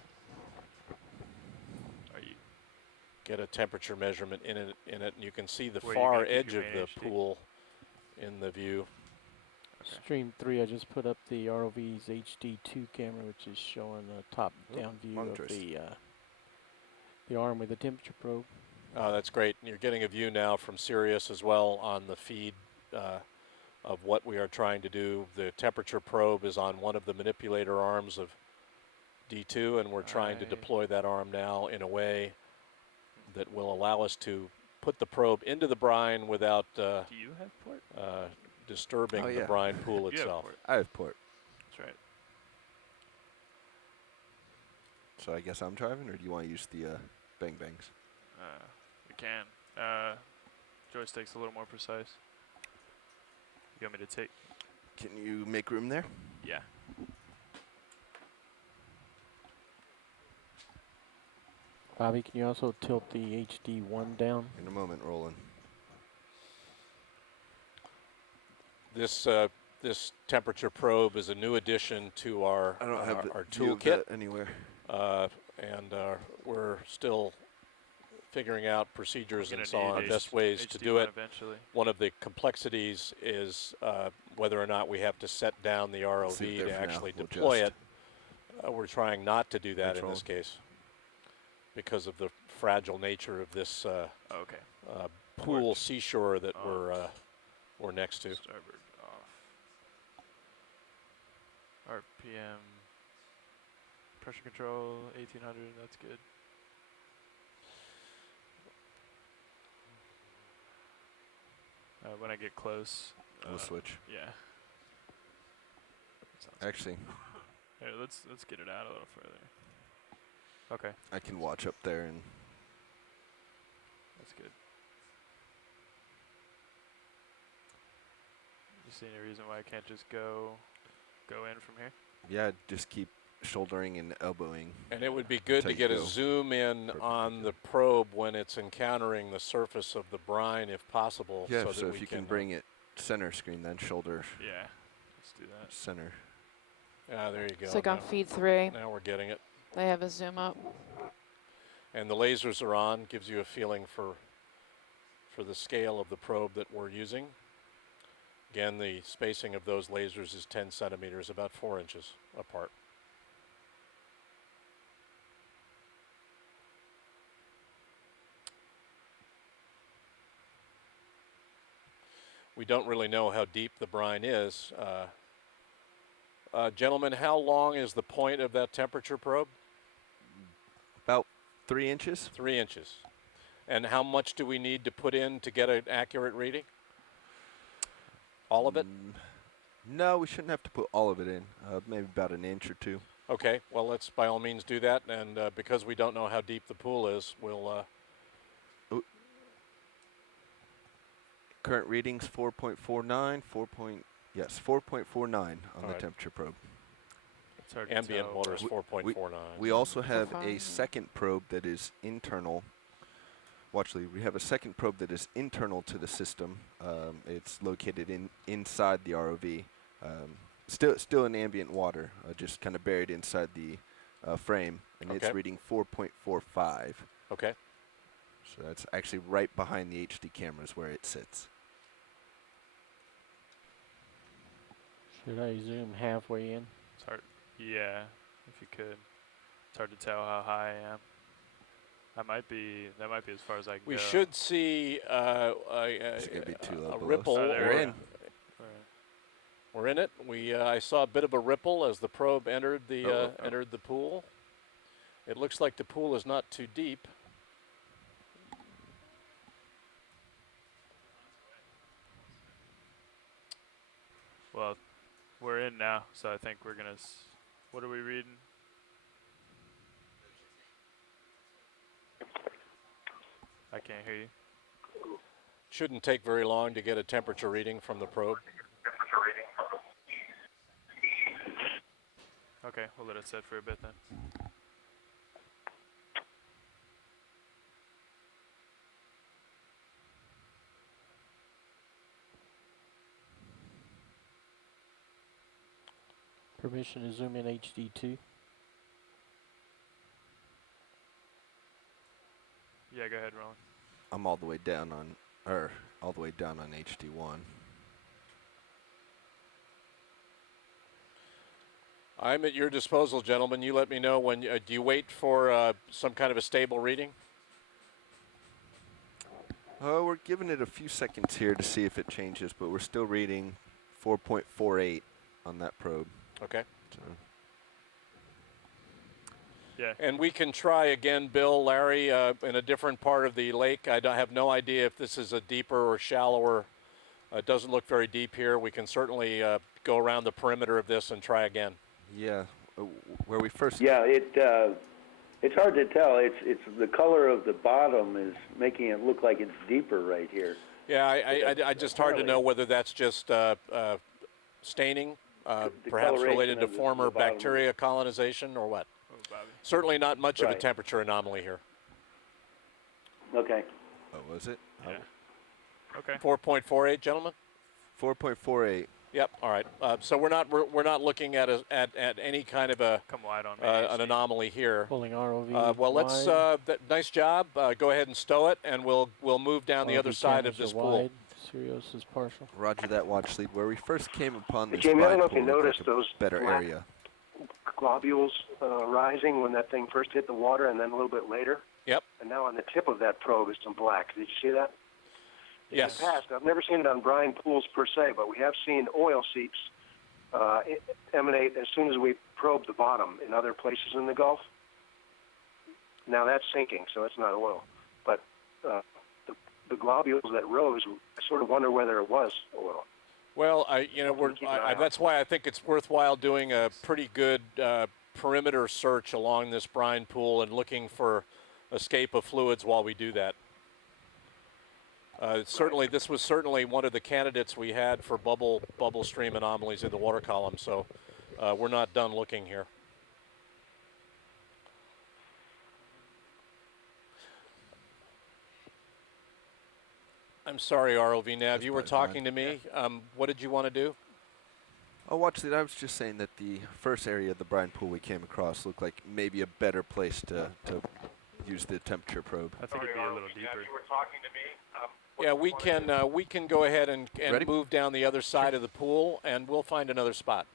temperature measurement in it. And you can see the far edge of the pool in the view. Okay. Stream 3, I just put up the ROV's HD2 camera, which is showing a top-down view of the arm with the temperature probe. Oh, that's great. And you're getting a view now from Sirius as well on the feed of what we are trying to do. The temperature probe is on one of the manipulator arms of D2, and we're trying to deploy that arm now in a way that will allow us to put the probe into the brine without do you have port? Disturbing the brine pool itself. I have port. That's right. So I guess I'm driving, or do you want to use the bang bangs? We can. Joystick's a little more precise. You want me to take? Can you make room there? Yeah. Bobby, can you also tilt the HD1 down? In a moment, Roland. This temperature probe is a new addition to our toolkit anywhere, and we're still figuring out procedures and so on, best ways to do it. Eventually. One of the complexities is whether or not we have to set down the ROV to actually deploy it. We're trying not to do that in this case because of the fragile nature of this pool seashore that we're next to. Starboard off. RPM. Pressure control 1800. That's good. When I get close, we'll switch. Yeah. Actually, here, let's get it out a little further. Okay. I can watch up there and. That's good. You see any reason why I can't just go in from here? Yeah, just keep shouldering and elbowing. And it would be good to get a zoom in on the probe when it's encountering the surface of the brine, if possible. Yeah, so, so if you can bring it center screen, then shoulder. Yeah, let's do that. Center. Ah, there you go. It's like on feed 3. Now we're getting it. They have a zoom up. And the lasers are on, gives you a feeling for the scale of the probe that we're using. Again, the spacing of those lasers is 10 centimeters, about 4 inches apart. We don't really know how deep the brine is. Gentlemen, how long is the point of that temperature probe? About 3 inches. 3 inches. And how much do we need to put in to get an accurate reading? All of it? No, we shouldn't have to put all of it in. Maybe about an inch or two. Okay, well, let's by all means do that. And because we don't know how deep the pool is, we'll... Current readings 4.49, 4.49 on the temperature probe. It's hard Ambient to water is 4.49. We also have a second probe that is internal. Actually, we have a second probe that is internal to the system. It's located inside the ROV. Still in ambient water, just kind of buried inside the frame, and it's reading 4.45. Okay. So that's actually right behind the HD cameras where it sits. Should I zoom halfway in? It's hard. Yeah, if you could. It's hard to tell how high I am. That might be as far as I can go. We should see a ripple. We're in. We're in it. I saw a bit of a ripple as the probe entered the entered the pool. It looks like the pool is not too deep. Well, we're in now, so I think we're gonna. What are we reading? I can't hear you. Shouldn't take very long to get a temperature reading from the probe. Okay, we'll let it set for a bit then. Permission to zoom in HD2. Yeah, go ahead, Roland. I'm all the way down on HD1. I'm at your disposal, gentlemen. You let me know when. Do you wait for some kind of a stable reading? We're giving it a few seconds here to see if it changes, but we're still reading 4.48 on that probe. Okay. So. Yeah. And we can try again, Bill, Larry, in a different part of the lake. I have no idea if this is a deeper or shallower. It doesn't look very deep here. We can certainly go around the perimeter of this and try again. Yeah, where we first. Yeah, it's hard to tell. It's the color of the bottom is making it look like it's deeper right here. Yeah, I just hard to know whether that's just staining, perhaps related to former bacteria colonization or what. Certainly not much of a temperature anomaly here. Okay. Oh, was it? Yeah. Okay. 4.48, gentlemen. 4.48. Yep. All right. So we're not looking at any kind of a come wide on an anomaly here. Pulling ROV. Well, let's. Nice job. Go ahead and stow it, and we'll move down the other side of this pool. Sirius is partial. Roger that, watch lead. Where we first came upon this Jamie, I don't know if you pool, noticed those better area. Globules rising when that thing first hit the water, and then a little bit later. Yep. And now on the tip of that probe is some black. Did you see that? Yes. In the past, I've never seen it on brine pools per se, but we have seen oil seeps emanate as soon as we probe the bottom in other places in the Gulf. Now that's sinking, so it's not oil. But the globules that rose, I sort of wonder whether it was oil. Well, that's why I think it's worthwhile doing a pretty good perimeter search along this brine pool and looking for escape of fluids while we do that. Certainly, this was certainly one of the candidates we had for bubble stream anomalies in the water column, so we're not done looking here. I'm sorry, ROV Nav, you were talking to me. What did you want to do? Oh, watch that. I was just saying that the first area of the brine pool we came across looked like maybe a better place to use the temperature probe. I think it'd be a little deeper. You were talking to me. Yeah, we can go ahead and move down the other side of the pool, and we'll find another spot.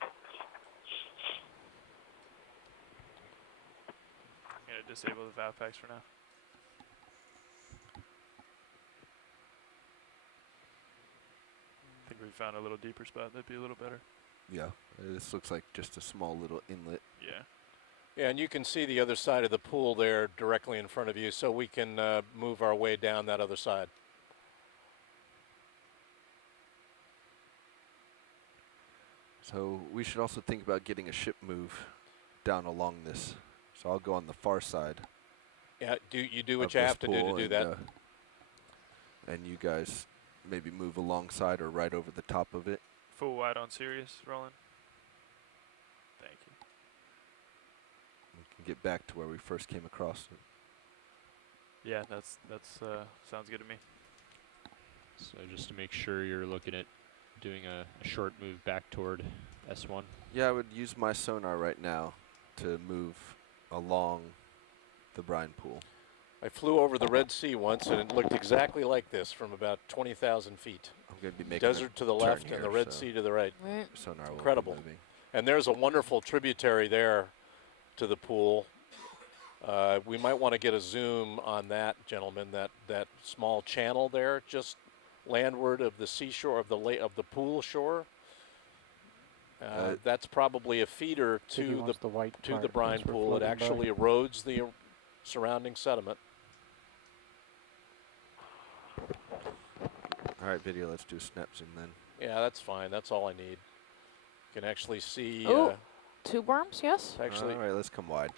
I'm going to disable the valve packs for now. I think we found a little deeper spot. That'd be a little better. Yeah, this looks like just a small little inlet. Yeah. Yeah, and you can see the other side of the pool there directly in front of you, so we can move our way down that other side. So we should also think about getting a ship move down along this. So I'll go on the far side. Yeah, you do what you have to do that. And you guys maybe move alongside or right over the top of it. Full wide on Sirius, Roland. Thank you. We can get back to where we first came across it. Yeah, that's sounds good to me. So just to make sure you're looking at doing a short move back toward S1. Yeah, I would use my sonar right now to move along the brine pool. I flew over the Red Sea once, and it looked exactly like this from about 20,000 feet. I'm going to be making desert to the left and the Red Sea to the right. Sonar Incredible. will be moving. And there's a wonderful tributary there to the pool. We might want to get a zoom on that, gentlemen. That small channel there, just landward of the seashore of the pool shore. That's probably a feeder to the brine pool. It actually erodes the surrounding sediment. All right, video, let's do snap zoom then. Yeah, that's fine. That's all I need. You can actually see. Tube worms, yes? Actually, all right, let's come wide.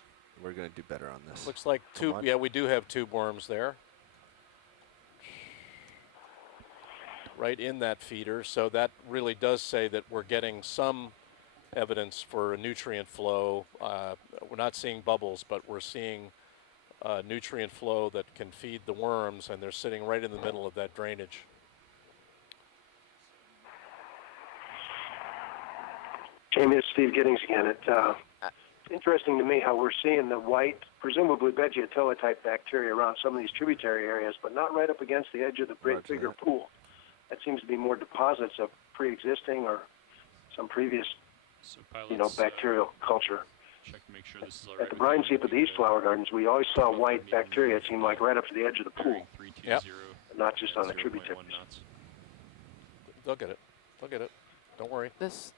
We're going to do better on this. Looks like tube. Yeah, we do have tube worms there. Right in that feeder. So that really does say that we're getting some evidence for a nutrient flow. We're not seeing bubbles, but we're seeing nutrient flow that can feed the worms, and they're sitting right in the middle of that drainage. Jamie, it's Steve Giddings again. It's interesting to me how we're seeing the white, presumably Veggiatoa-type bacteria around some of these tributary areas, but not right up against the edge of the bigger pool. That seems to be more deposits of pre-existing or some previous, bacterial culture. Check to make sure this is all At right. the brine seep at the East Flower Gardens, we always saw white bacteria. It seemed like right up to the edge of the pool. Yep. Not just on the tributaries. They'll get it. They'll get it. Don't worry. This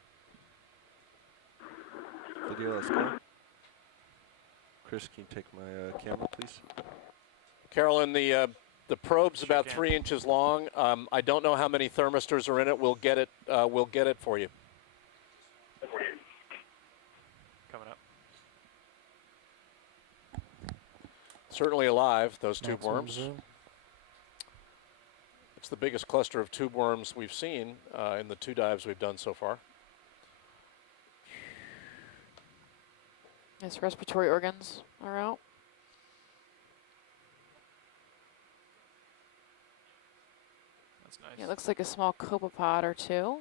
video, let's go. Chris, can you take my camera, please? Carolyn, the probe's about 3 inches long. I don't know how many thermistors are in it. We'll get it. We'll get it for you. Coming up. Certainly alive, those tube worms. It's the biggest cluster of tube worms we've seen in the 2 dives we've done so far. Yes, respiratory organs are out. That's nice. Yeah, it looks like a small copepod or 2.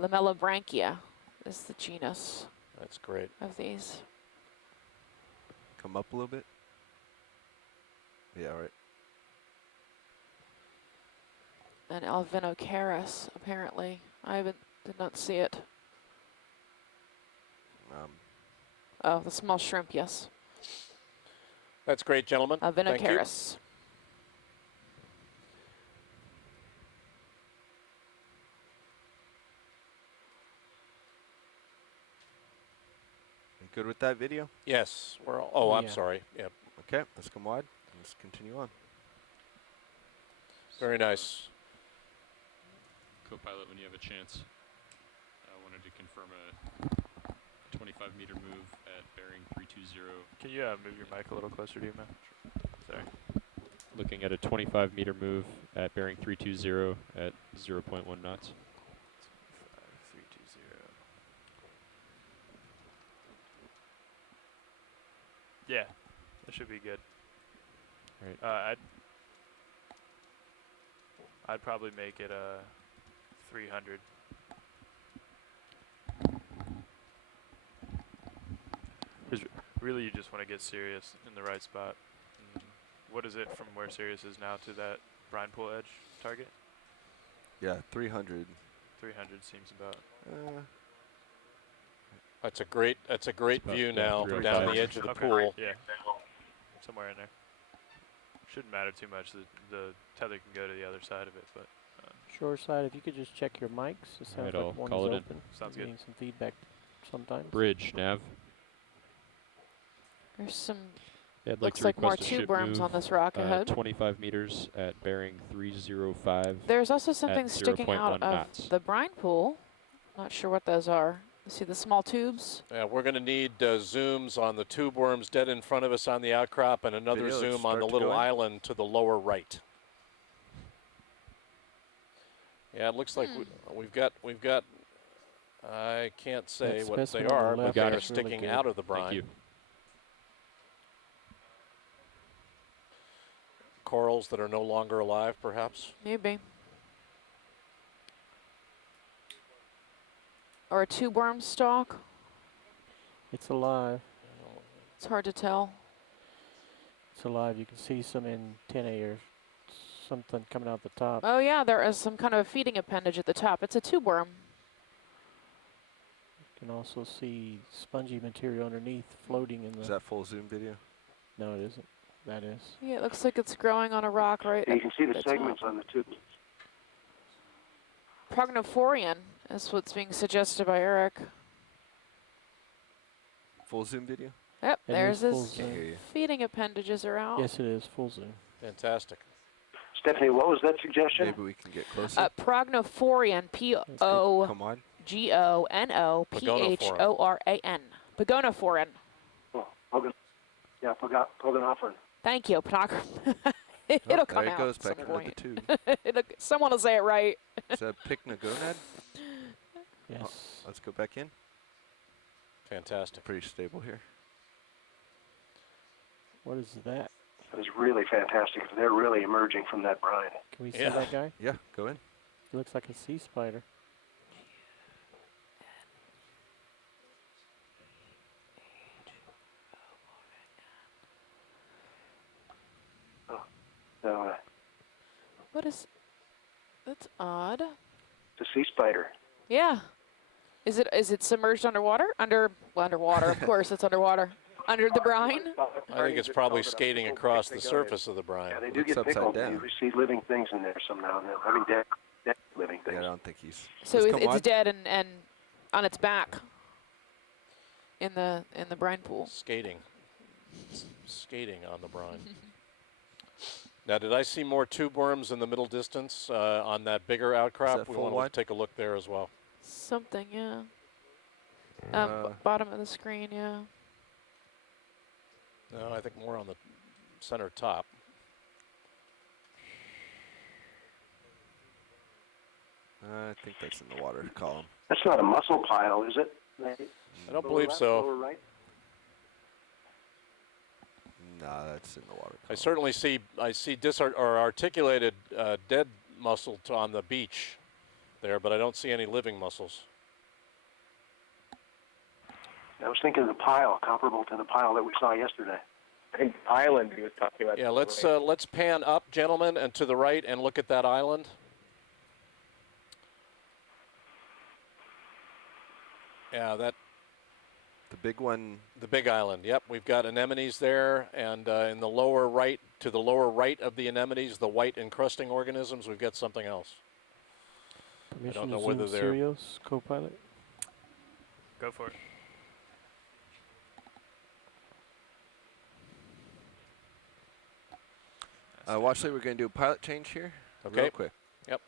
Lamellibranchia is the genus. That's great. Of these. Come up a little bit. Yeah, all right. And Alvinocaris, apparently. I did not see it. Oh, the small shrimp, yes. That's great, gentlemen. Thank you. Vinocaris. You good with that video? Yes. We're all, oh, I'm Yeah. sorry. Yep. Okay, let's come wide. Let's continue on. Very nice. Co-pilot, when you have a chance, I wanted to confirm a 25-meter move at bearing 320. Can you move your mic a little closer to you, man? Sorry. Looking at a 25-meter move at bearing 320 at 0.1 knots. 320. Yeah, that should be good. Right. I'd probably make it 300. Because really, you just want to get Sirius in the right spot. What is it from where Sirius is now to that Brine Pool edge target? Yeah, 300. 300 seems about. That's a great view now from down the edge of the okay. pool. Yeah, somewhere in there. Shouldn't matter too much. The tether can go to the other side of it, but. Shore side, if you could just check your mics. It sounds I'll like one call is it open. Sounds good. Getting some feedback sometimes. Bridge, nav. There's some, Yeah, I'd looks like like more to request a tube ship berms move, on this rock ahead. 25 meters at bearing 305. There's also something at sticking 0.1 out of knots. the brine pool. Not sure what those are. You see the small tubes? Yeah, we're going to need zooms on the tube worms dead in front of us on the outcrop, and another Video, zoom on start the to little go in. island to the lower right. Yeah, it looks like we've got. I can't say That what they specimen on the are, but left they got are it. really sticking good. out of the brine. Thank you. Corals that are no longer alive, perhaps. Maybe. Or a tube worm stalk. It's alive. It's hard to tell. It's alive. You can see some antennae or something coming out the top. Oh yeah, there is some kind of a feeding appendage at the top. It's a tube worm. You can also see spongy material underneath floating in the. Is that full zoom video? No, it isn't. That is. Yeah, it looks like it's growing on a rock right And you can see the at segments top. on the tube. Prognophorian is what's being suggested by Eric. Full zoom video? Yep, It there's is full his Can't zoom. hear you. feeding appendages are out. Yes, it is full zoom. Fantastic. Stephanie, what was that suggestion? Maybe we can get closer. Prognophorian, Come on. P-O-G-O-N-O-P-H-O-R-A-N. Pagonophoran. Oh, Pogonophorn. Thank you, Panog. Oh, It'll come there it out goes at some back into the point. tube. Someone will say it right. Is that pycnogonad? Yes. Let's go back in. Fantastic. Pretty stable here. What is that? That is really fantastic. They're really emerging from that brine. Can we see Yeah. that guy? Yeah, go in. He looks like a sea spider. So, What is... That's odd. it's a sea spider. Yeah. Is it submerged underwater? Underwater, of course, it's underwater. Under the brine? I think it's probably skating across the surface of the brine. Yeah, they do Looks get upside pickled. down. You see living things in there somehow. I mean, dead living things. Yeah, I don't think he's. So Just it's, come it's wide. dead and on its back in the brine pool. Skating on the brine. Now, did I see more tube worms in the middle distance on that bigger outcrop? that We full want wide? to take a look there as well. Something, yeah. Uh, Bottom of the screen, yeah. No, I think more on the center top. I think that's in the water column. That's not a mussel pile, is it? I don't believe so. Lower right? Nah, that's in the water column. I certainly see articulated dead mussel on the beach there, but I don't see any living mussels. I was thinking of the pile, comparable to the pile that we saw yesterday. I think island he was talking about. Yeah, let's pan up, gentlemen, and to the right and look at that island. Yeah, that The big one. The big island, yep. We've got anemones there, and in the lower right, to the lower right of the anemones, the white encrusting organisms, we've got something else. Permission I don't know to whether zoom they're... Sirius, co-pilot? Go for it. Watchley, we're going to do a pilot change here. Okay. Real quick. Yep.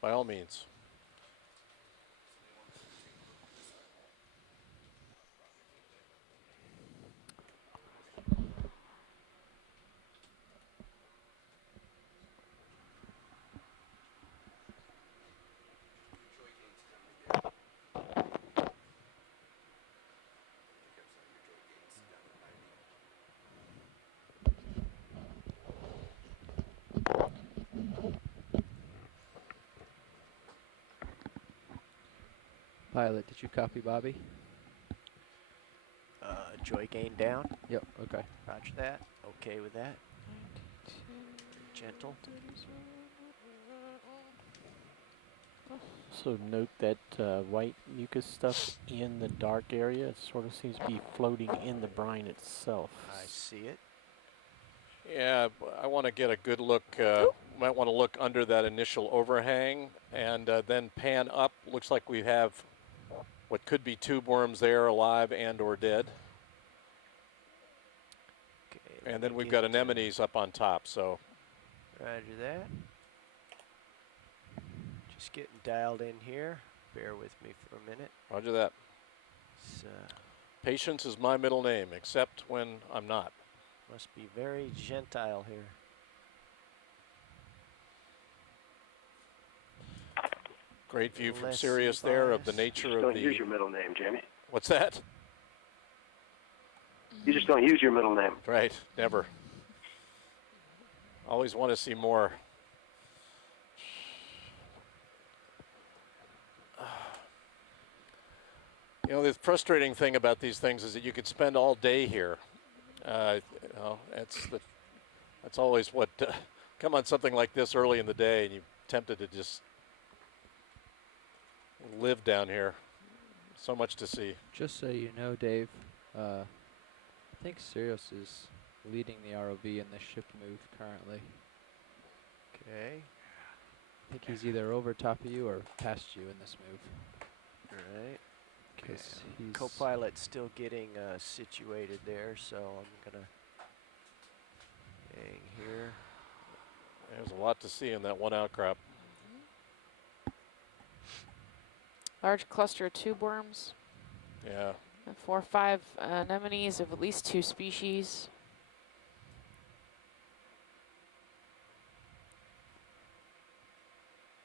By all means. Pilot, did you copy Bobby? Joy gain down. Yep, okay. Roger that. Okay with that. Gentle. So note that white mucus stuff in the dark area. It sort of seems to be floating in the brine itself. I see it. Yeah, I want to get a good look. Might want to look under that initial overhang and then pan up. Looks like we have what could be tube worms there, alive and or dead. Okay, and then we've got anemones up on top, so. Roger that. Just getting dialed in here. Bear with me for a minute. Roger that. Patience is my middle name, except when I'm not. Must be very gentile here. Great view from Sirius there of the nature of the... Don't use your middle name, Jamie. What's that? You just don't use your middle name. Right, never. Always want to see more. You know, the frustrating thing about these things is that you could spend all day here. You know, that's always what, come on something like this early in the day and you're tempted to just live down here. So much to see. Just so you know, Dave, I think Sirius is leading the ROV in the ship move currently. Okay. I think he's either over top of you or past you in this move. All right. Because he's co-pilot's still getting situated there, so I'm gonna hang here. There's a lot to see in that one outcrop. Large cluster of tube worms. Yeah. And 4 or 5 anemones of at least 2 species.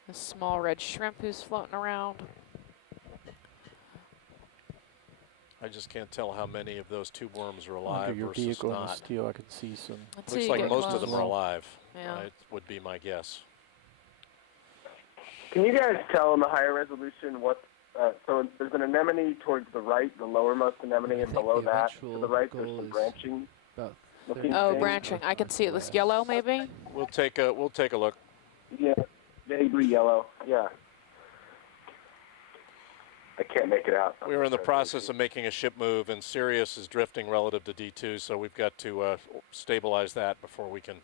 A small red shrimp who's floating around. I just can't tell how many of those tube worms are alive Under your versus vehicle in the not. steel, I can see some. Looks like most of them are alive. Yeah. Would be my guess. Can you guys tell in the higher resolution what, so there's an anemone towards the right, the lowermost anemone, and below that, to the right, there's some branching. Oh, branching. I can see it. This yellow, maybe? We'll take a look. Yeah, vaguely yellow, yeah. I can't make it out. We were in the process of making a ship move, and Sirius is drifting relative to D2, so we've got to stabilize that before we can.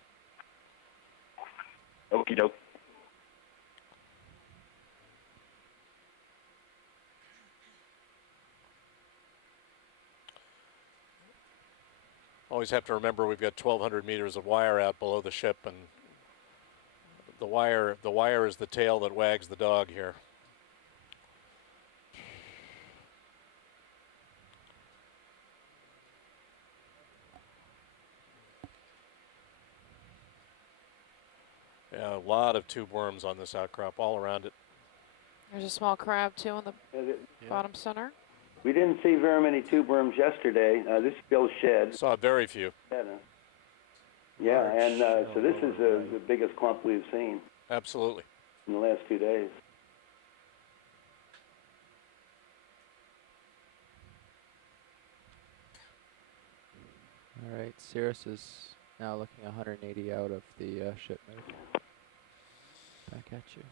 Okie doke. Always have to remember we've got 1,200 meters of wire out below the ship, and the wire is the tail that wags the dog here. Yeah, a lot of tube worms on this outcrop, all around it. There's a small crab, too, in the bottom center. We didn't see very many tube worms yesterday. This is Bill Shedd. Saw very few. Yeah, and so this is the biggest clump we've seen. Absolutely. In the last 2 days. All right, Sirius is now looking 180 out of the ship move. Back at you.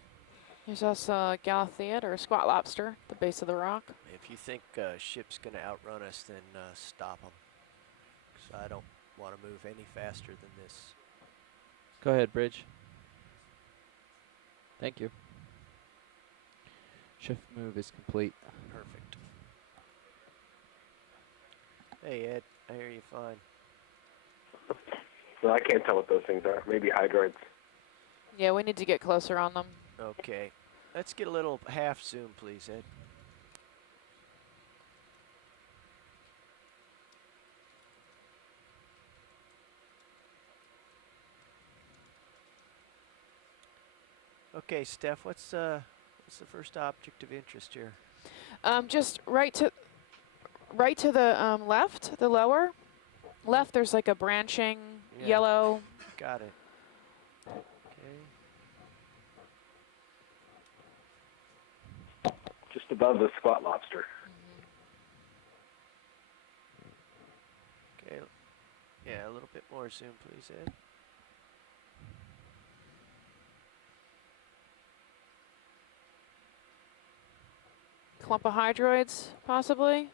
There's also a Galatheid or a squat lobster at the base of the rock. If you think ship's going to outrun us, then stop them. Because I don't want to move any faster than this. Go ahead, Bridge. Thank you. Shift move is complete. Perfect. Hey, Ed, I hear you fine. Well, I can't tell what those things are. Maybe hydroids. Yeah, we need to get closer on them. Okay. Let's get a little half zoom, please, Ed. Okay, Steph, what's the first object of interest here? Just right to the left, the lower left. There's like a branching yellow. Got it. Okay. Just above the squat lobster. Okay. Yeah, a little bit more zoom, please, Ed. Clump of hydroids, possibly.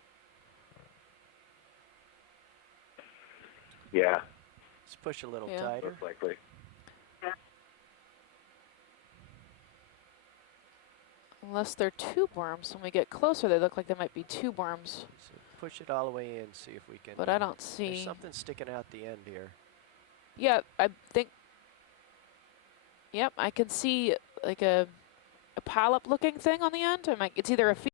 Yeah. Let's push a little tighter. Most likely. Unless they're tube worms. When we get closer, they look like they might be tube worms. So push it all the way in, see if we can. But I don't see. There's something sticking out the end here. Yeah, I think. Yep, I can see like a polyp-looking thing on the end. It's either a